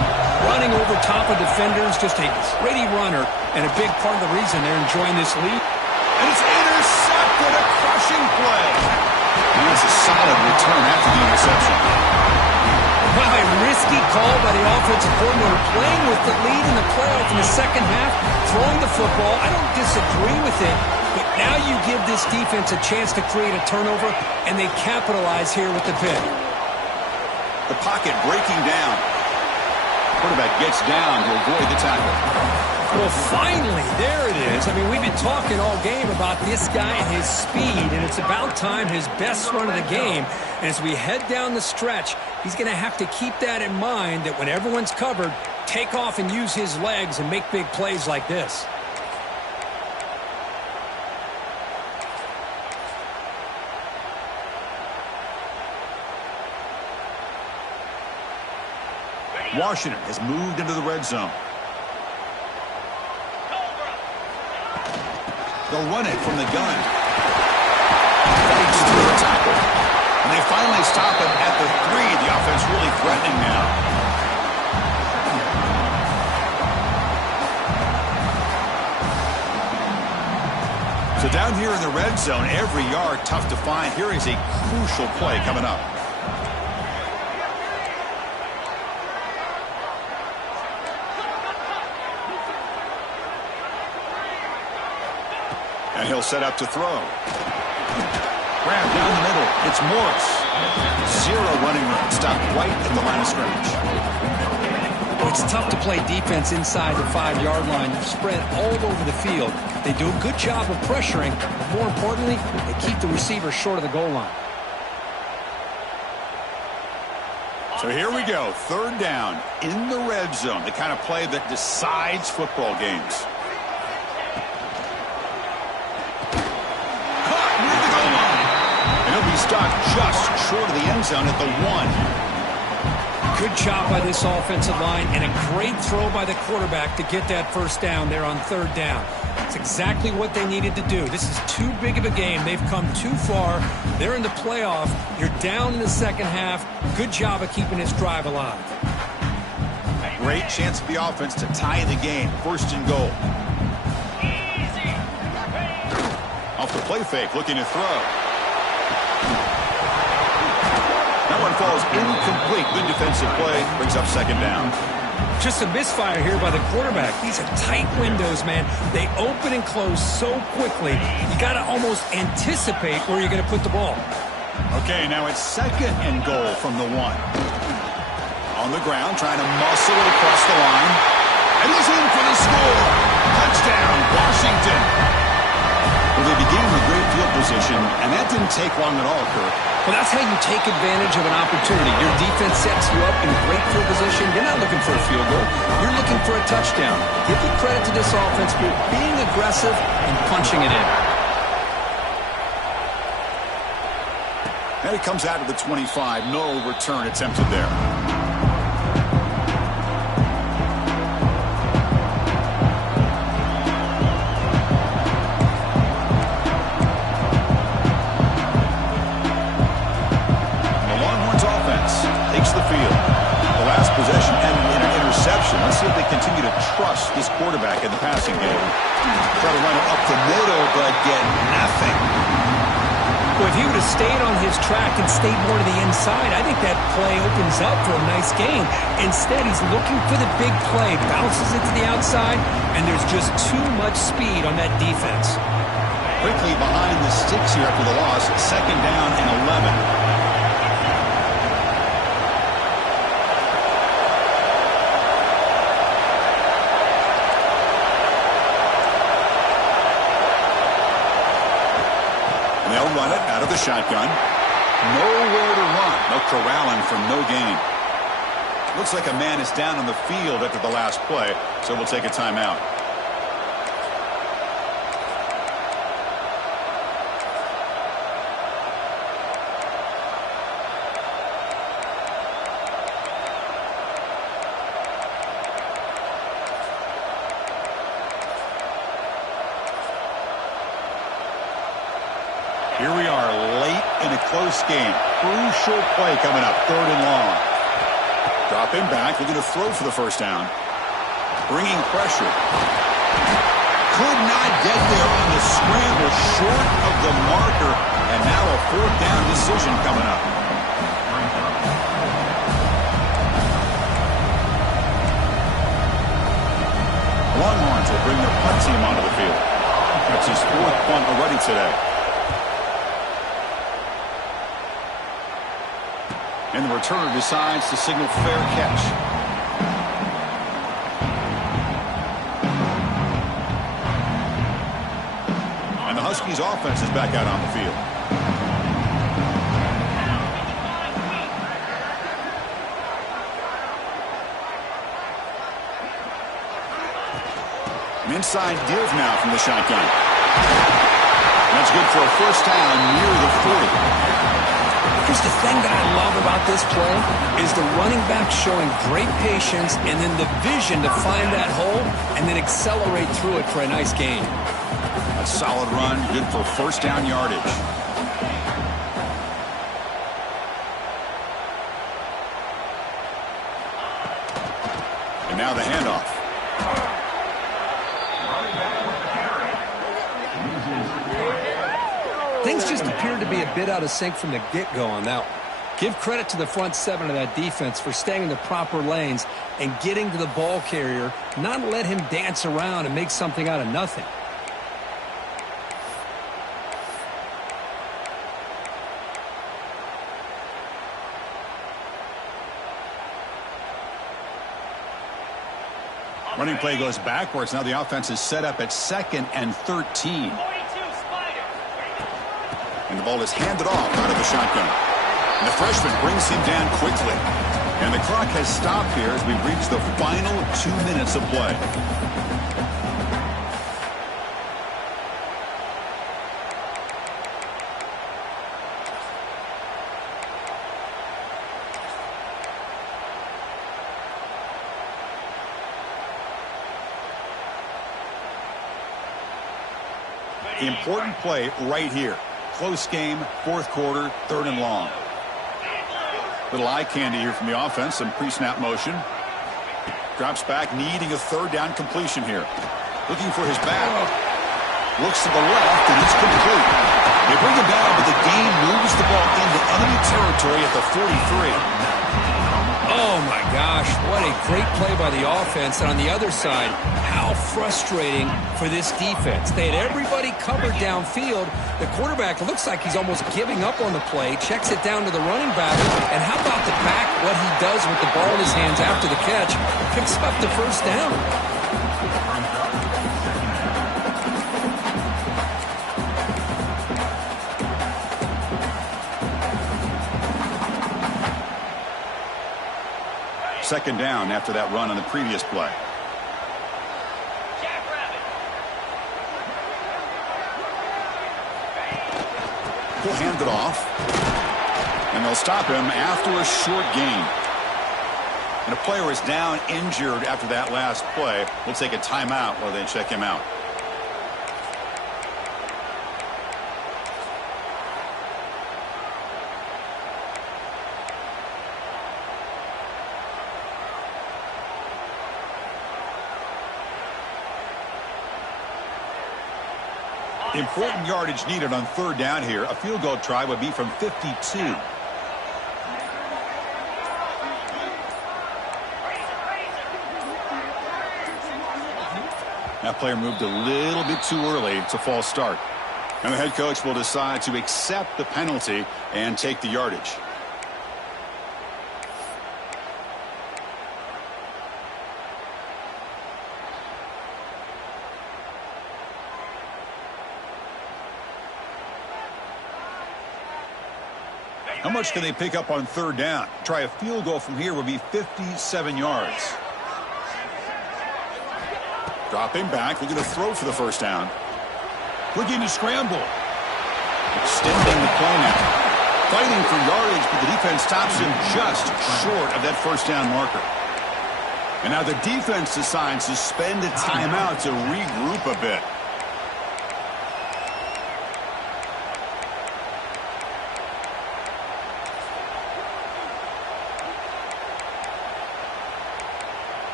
running over top of defenders. Just a gritty runner, and a big part of the reason they're enjoying this lead. And it's intercepted, a crushing play. And it's a solid return after the interception. Wow, a risky call by the offensive coordinator, playing with the lead in the playoff in the second half, throwing the football. I don't disagree with it, but now you give this defense a chance to create a turnover, and they capitalize here with the pick. The pocket breaking down. Quarterback gets down to avoid the tackle. Well, finally, there it is. I mean, we've been talking all game about this guy and his speed, and it's about time his best run of the game. And as we head down the stretch, he's going to have to keep that in mind, that when everyone's covered, take off and use his legs and make big plays like this. Washington has moved into the red zone. They'll run it from the gun. Fights through the tackle. And they finally stop him at the 3. The offense really threatening now. So down here in the red zone, every yard tough to find. Here is a crucial play coming up. And he'll set up to throw. Grab down the middle. It's Morris. 0 running room. Stopped right at the line of scrimmage. Well, it's tough to play defense inside the 5-yard line. They're spread all over the field. They do a good job of pressuring, but more importantly, they keep the receiver short of the goal line. So here we go. 3rd down in the red zone. The kind of play that decides football games. Stopped just short of the end zone at the 1. Good job by this offensive line, and a great throw by the quarterback to get that first down there on 3rd down. It's exactly what they needed to do. This is too big of a game. They've come too far. They're in the playoff. You're down in the second half. Good job of keeping this drive alive. Great chance for the offense to tie the game. 1st and goal. Off the play fake, looking to throw. That one falls incomplete. Good defensive play. Brings up 2nd down. Just a misfire here by the quarterback. These are tight windows, man. They open and close so quickly. You got to almost anticipate where you're going to put the ball. Okay, now it's 2nd and goal from the 1. On the ground, trying to muscle it across the line. And he's in for the score. Touchdown, Washington. Well, they began with great field position, and that didn't take long at all, Kirk. Well, that's how you take advantage of an opportunity. Your defense sets you up in great field position. You're not looking for a field goal. You're looking for a touchdown. Give the credit to this offense for being aggressive and punching it in. And it comes out of the 25. No return attempted there. Let's see if they continue to trust this quarterback in the passing game. Try to run it up the middle, but get nothing. Well, if he would have stayed on his track and stayed more to the inside, I think that play opens up for a nice gain. Instead, he's looking for the big play, bounces it to the outside, and there's just too much speed on that defense. Quickly behind the sticks here after the loss. 2nd down and 11. They'll run it out of the shotgun. Nowhere to run. No corralling for no gain. Looks like a man is down on the field after the last play, so we'll take a timeout. Here we are late in a close game. Crucial play coming up. 3rd and long. Drop him back. Looking to throw for the first down. Bringing pressure. Could not get there on the scramble. Short of the marker. And now a 4th down decision coming up. Hawkins will bring their punt team onto the field. That's his 4th punt already today. And the returner decides to signal fair catch. And the Huskies offense is back out on the field. An inside give now from the shotgun. That's good for a first down near the 40. Here's the thing that I love about this play is the running back showing great patience and then the vision to find that hole and then accelerate through it for a nice gain. A solid run, good for first down yardage. And now the handoff. Things just appeared to be a bit out of sync from the get-go on that one. Give credit to the front 7 of that defense for staying in the proper lanes and getting to the ball carrier, not let him dance around and make something out of nothing. Running play goes backwards. Now the offense is set up at 2nd and 13. And the ball is handed off out of the shotgun. And the freshman brings him down quickly. And the clock has stopped here as we've reached the final 2 minutes of play. The important play right here. Close game, 4th quarter, 3rd and long. Little eye candy here from the offense, some pre-snap motion. Drops back, needing a 3rd down completion here. Looking for his back. Looks to the left, and it's complete. They bring him down, but the game moves the ball into enemy territory at the 43. Oh, my gosh, what a great play by the offense. And on the other side, how frustrating for this defense. They had everybody covered downfield. The quarterback looks like he's almost giving up on the play, checks it down to the running back. And how about the back, what he does with the ball in his hands after the catch, picks up the first down. Second down after that run on the previous play. He'll hand it off. And they'll stop him after a short gain. And a player is down injured after that last play. We'll take a timeout while they check him out. Important yardage needed on 3rd down here. A field goal try would be from 52. That player moved a little bit too early. It's a false start. And the head coach will decide to accept the penalty and take the yardage. How much can they pick up on 3rd down? Try a field goal from here would be 57 yards. Dropping back, looking to throw for the first down. Looking to scramble. Extending the play now. Fighting for yardage, but the defense stops him just short of that first down marker. And now the defense decides to spend a timeout to regroup a bit.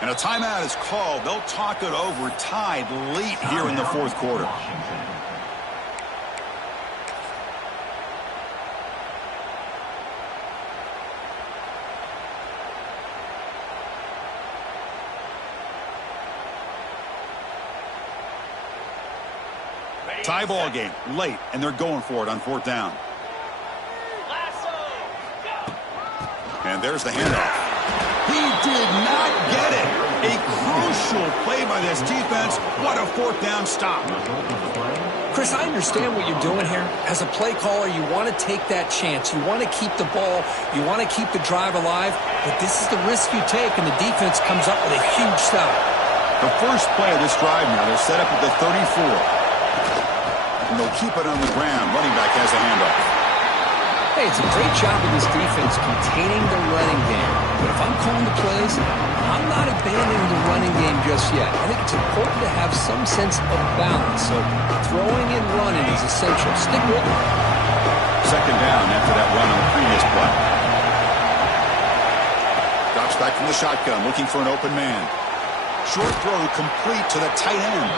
And a timeout is called. They'll talk it over, tied late here in the 4th quarter. Tie ball game, late, and they're going for it on 4th down. Lasso. And there's the handoff. He did not get it. A crucial play by this defense. What a 4th down stop. Chris, I understand what you're doing here. As a play caller, you want to take that chance. You want to keep the ball. You want to keep the drive alive. But this is the risk you take, and the defense comes up with a huge stop. The first play of this drive now, they're set up at the 34. And they'll keep it on the ground. Running back has a handoff. Hey, it's a great job of this defense containing the running game. But if I'm calling the plays, I'm not abandoning the running game just yet. I think it's important to have some sense of balance. So throwing and running is essential. Stick with it. 2nd down after that run on the previous play. Drops back from the shotgun, looking for an open man. Short throw complete to the tight end.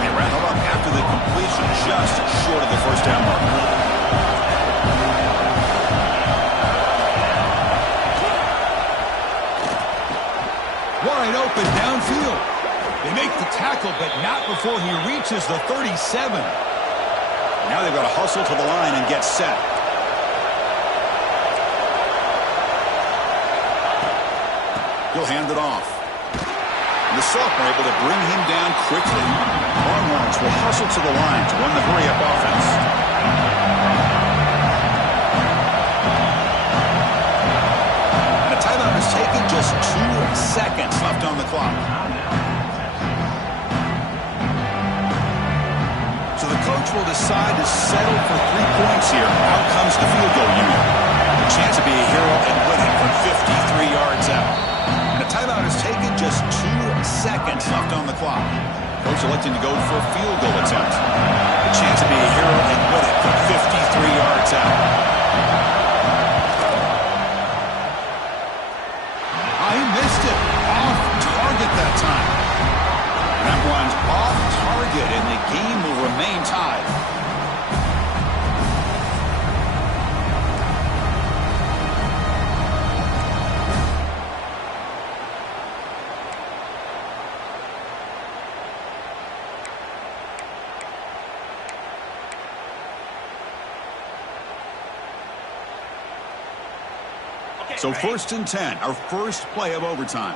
They rattle up after the completion, just short of the 1st down mark. Wide open downfield. They make the tackle, but not before he reaches the 37. Now they've got to hustle to the line and get set. He'll hand it off. And the sophomore able to bring him down quickly. Longhorns will hustle to the line to run the hurry-up offense. And a timeout is taken, just 2 seconds left on the clock. So the coach will decide to settle for 3 points here. Out comes the field goal unit. A chance to be a hero and win it from 53 yards out. And a timeout is taken, just 2 seconds left on the clock. Coach electing to go for a field goal attempt. A chance to be a hero and win it from 53 yards out. He missed it. Off target that time. That one's off target, and the game will remain tied. So 1st and 10, our first play of overtime.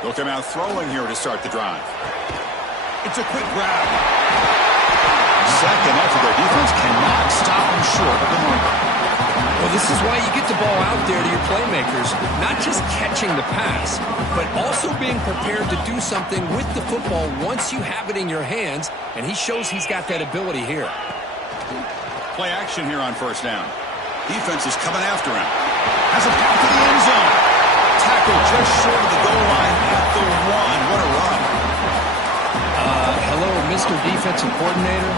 They'll come out throwing here to start the drive. It's a quick grab. Second after their defense cannot stop them short of the mark. Well, this is why you get the ball out there to your playmakers. Not just catching the pass, but also being prepared to do something with the football once you have it in your hands, and he shows he's got that ability here. Play action here on 1st down. Defense is coming after him. Has a path to the end zone. Tackle just short of the goal line at the 1. What a run. Hello, Mr. Defensive Coordinator.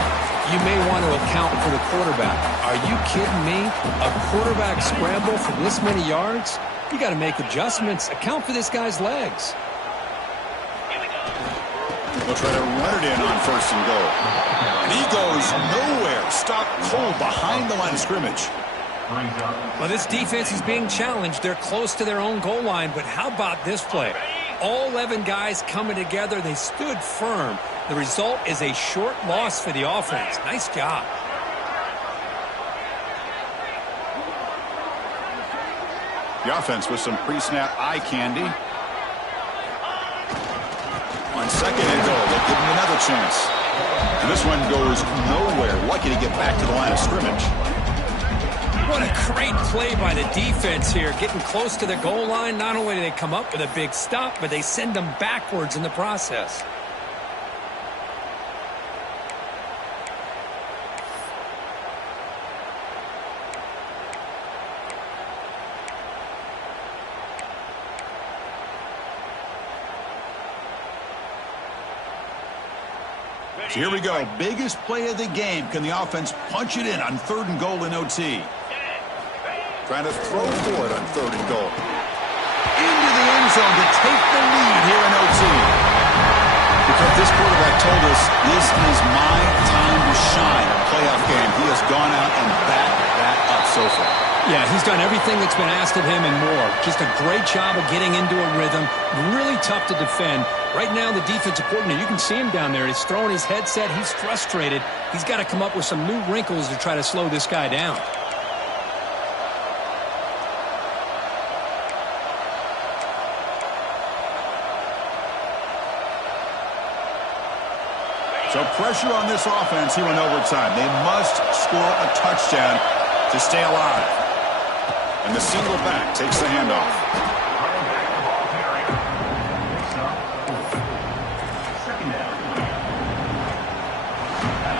You may want to account for the quarterback. Are you kidding me? A quarterback scramble for this many yards? You got to make adjustments. Account for this guy's legs. They'll try to run it in on 1st and goal. And he goes nowhere. Stopped cold behind the line of scrimmage. Well, this defense is being challenged. They're close to their own goal line, but how about this play? All 11 guys coming together. They stood firm. The result is a short loss for the offense. Nice job. The offense with some pre-snap eye candy. On 2nd and goal, they'll give him another chance. And this one goes nowhere. Lucky to get back to the line of scrimmage. What a great play by the defense here. Getting close to the goal line. Not only do they come up with a big stop, but they send them backwards in the process. So here we go. Biggest play of the game. Can the offense punch it in on 3rd and goal in OT? Trying to throw for it on 3rd and goal. Into the end zone to take the lead here in OT. Because this quarterback told us this is my time to shine. A playoff game. He has gone out and backed that up so far. Yeah, he's done everything that's been asked of him and more. Just a great job of getting into a rhythm. Really tough to defend. Right now, the defensive coordinator, you can see him down there. He's throwing his headset. He's frustrated. He's got to come up with some new wrinkles to try to slow this guy down. So pressure on this offense here in overtime. They must score a touchdown to stay alive. And the single back takes the handoff.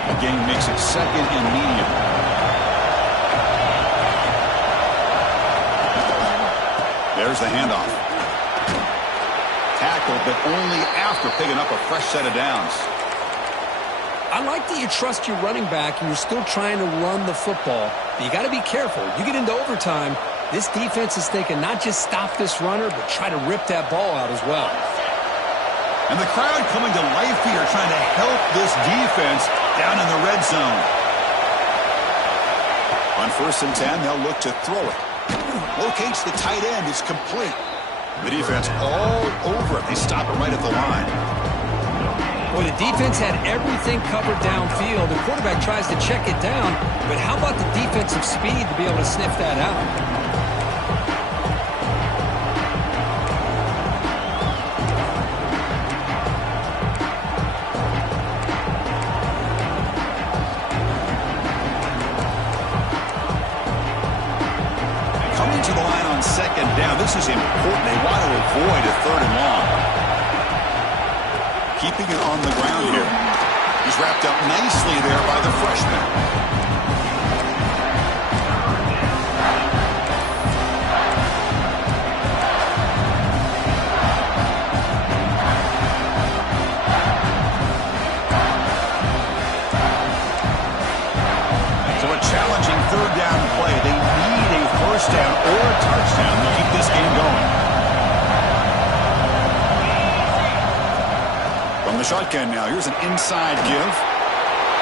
The game makes it second and medium. There's the handoff. Tackled, but only after picking up a fresh set of downs. I like that you trust your running back and you're still trying to run the football. But you got to be careful. You get into overtime, this defense is thinking not just stop this runner, but try to rip that ball out as well. And the crowd coming to life here, trying to help this defense down in the red zone. On 1st and 10, they'll look to throw it. Locates the tight end. It's complete. The defense all over it. They stop it right at the line. Well, the defense had everything covered downfield. The quarterback tries to check it down, but how about the defensive speed to be able to sniff that out? Coming to the line on 2nd down. This is important. They want to avoid a 3rd and long. Keeping it on the ground here. He's wrapped up nicely there by the freshman. So a challenging 3rd down play. They need a 1st down or a touchdown to keep this game going. The shotgun now. Here's an inside give.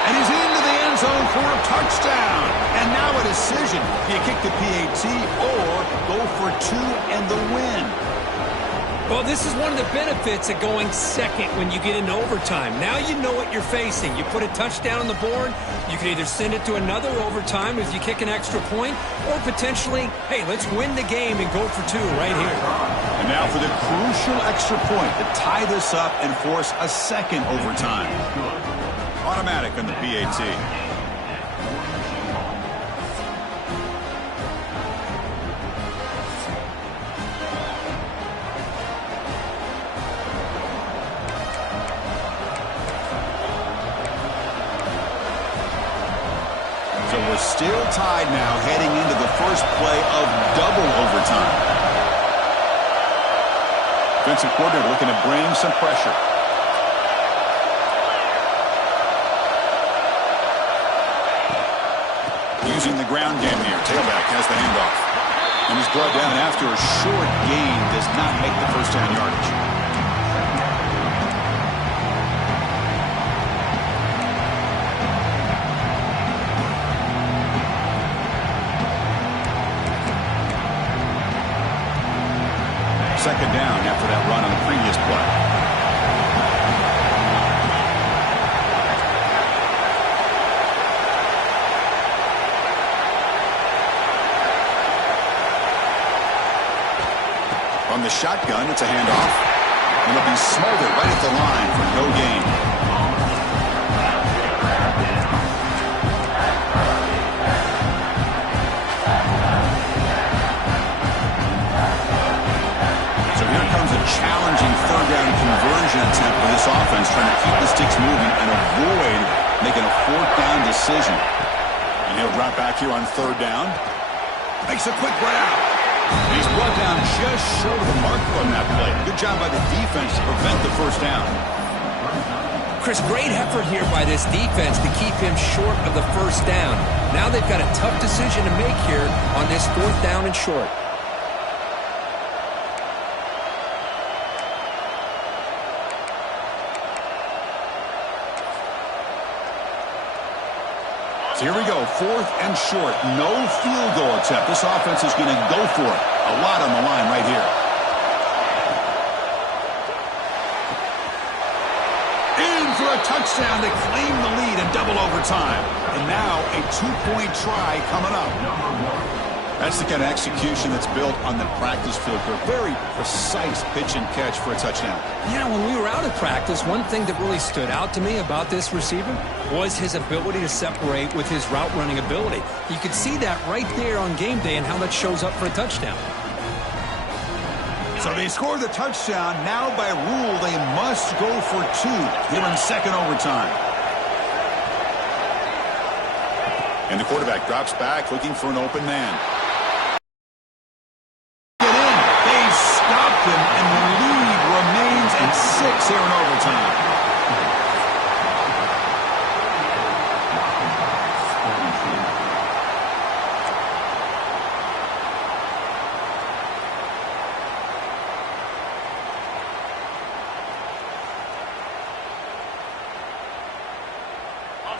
And he's into the end zone for a touchdown. And now a decision. Do you kick the PAT or go for 2 and the win? Well, this is one of the benefits of going second when you get into overtime. Now you know what you're facing. You put a touchdown on the board, you can either send it to another overtime if you kick an extra point, or potentially, hey, let's win the game and go for 2 right here. And now for the crucial extra point to tie this up and force a 2nd overtime. Automatic on the PAT. So we're still tied now heading into the first play of double overtime. Defensive coordinator looking to bring some pressure. Using the ground game here. Tailback has the handoff. And he's brought down after a short gain. Does not make the 1st down yardage. Second down after that run on the previous play. On the shotgun, it's a handoff. And it'll be smothered right at the line for no gain. Challenging 3rd down conversion attempt for this offense, trying to keep the sticks moving and avoid making a 4th down decision. And he'll drop back here on 3rd down. Makes a quick grab. He's brought down just short of the marker on that play. Good job by the defense to prevent the 1st down. Chris, great effort here by this defense to keep him short of the 1st down. Now they've got a tough decision to make here on this 4th down and short. So here we go, 4th and short. No field goal attempt. This offense is going to go for it. A lot on the line right here. In for a touchdown to claim the lead in double overtime. And now a 2-point try coming up. That's the kind of execution that's built on the practice field. A very precise pitch and catch for a touchdown. Yeah, when we were out of practice, one thing that really stood out to me about this receiver was his ability to separate with his route running ability. You could see that right there on game day and how that shows up for a touchdown. So they score the touchdown. Now by rule, they must go for 2 here in second overtime. And the quarterback drops back looking for an open man. Him, and the lead remains at 6 here in overtime.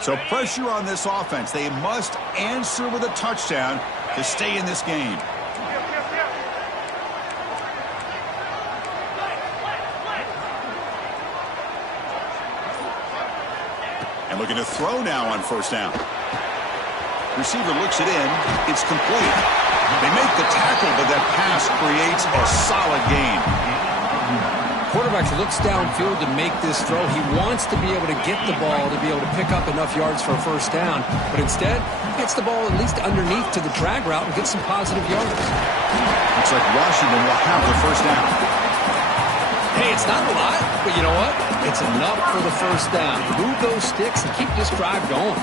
So pressure on this offense. They must answer with a touchdown to stay in this game. And looking to throw now on first down. Receiver looks it in. It's complete. They make the tackle, but that pass creates a solid gain. Quarterback looks downfield to make this throw. He wants to be able to get the ball to be able to pick up enough yards for a first down. But instead, he gets the ball at least underneath to the drag route and gets some positive yards. Looks like Washington will have the first down. Hey, it's not a lot, but you know what? It's enough for the first down. Move those sticks and keep this drive going.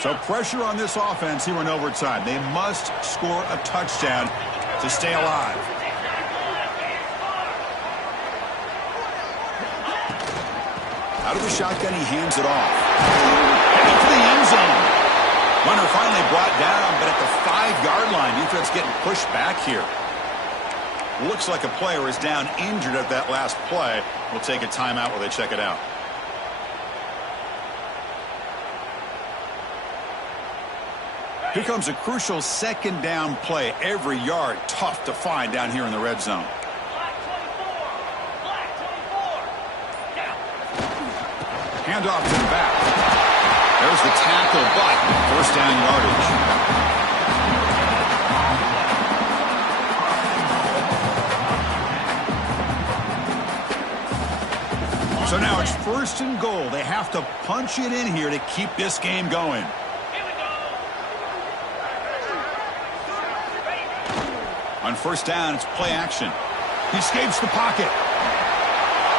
So pressure on this offense here in overtime. They must score a touchdown to stay alive. Out of the shotgun, he hands it off. Heading for the end zone. Runner finally brought down, but at the 5-yard line, defense getting pushed back here. Looks like a player is down injured at that last play. We'll take a timeout while they check it out. Here comes a crucial second down play. Every yard tough to find down here in the red zone. Handoff to the back. There's the tackle, but first down yardage. So now it's first and goal. They have to punch it in here to keep this game going. On first down, it's play action. He escapes the pocket.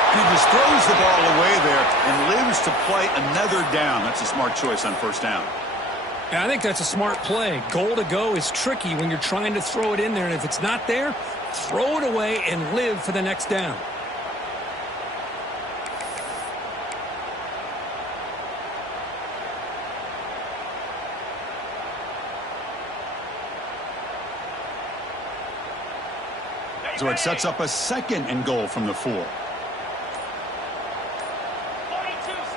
And he just throws the ball away there and lives to play another down. That's a smart choice on first down. Yeah, I think that's a smart play. Goal to go is tricky when you're trying to throw it in there. And if it's not there, throw it away and live for the next down. So it sets up a second and goal from the 4. 42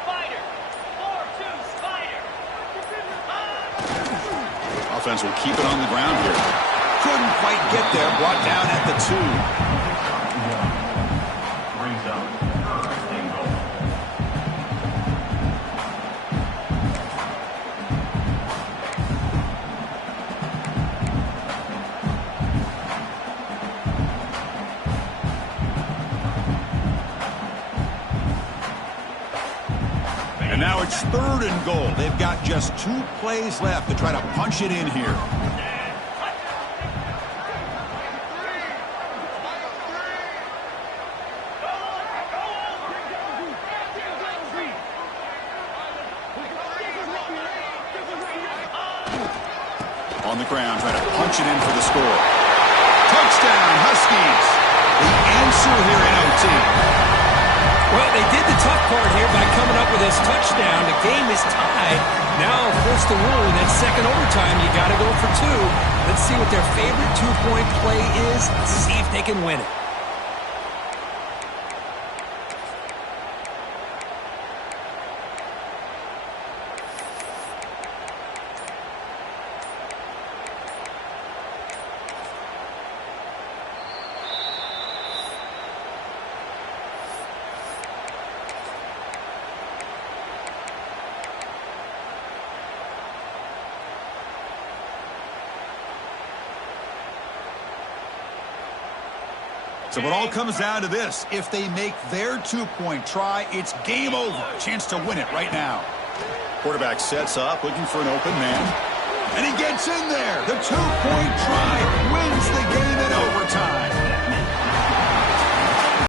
Spider. 4-2 Spider. Offense will keep it on the ground here. Couldn't quite get there. Brought down at the 2. And now it's third and goal. They've got just 2 plays left to try to punch it in here. On the ground, trying to punch it in for the score. Touchdown, Huskies. The answer here in OT. Well, they did the tough part here by coming up with this touchdown. The game is tied. Now, force the rule in that second overtime. You got to go for two. Let's see what their favorite two-point play is. See if they can win it. So it all comes down to this. If they make their two-point try, it's game over. Chance to win it right now. Quarterback sets up, looking for an open man. And he gets in there. The two-point try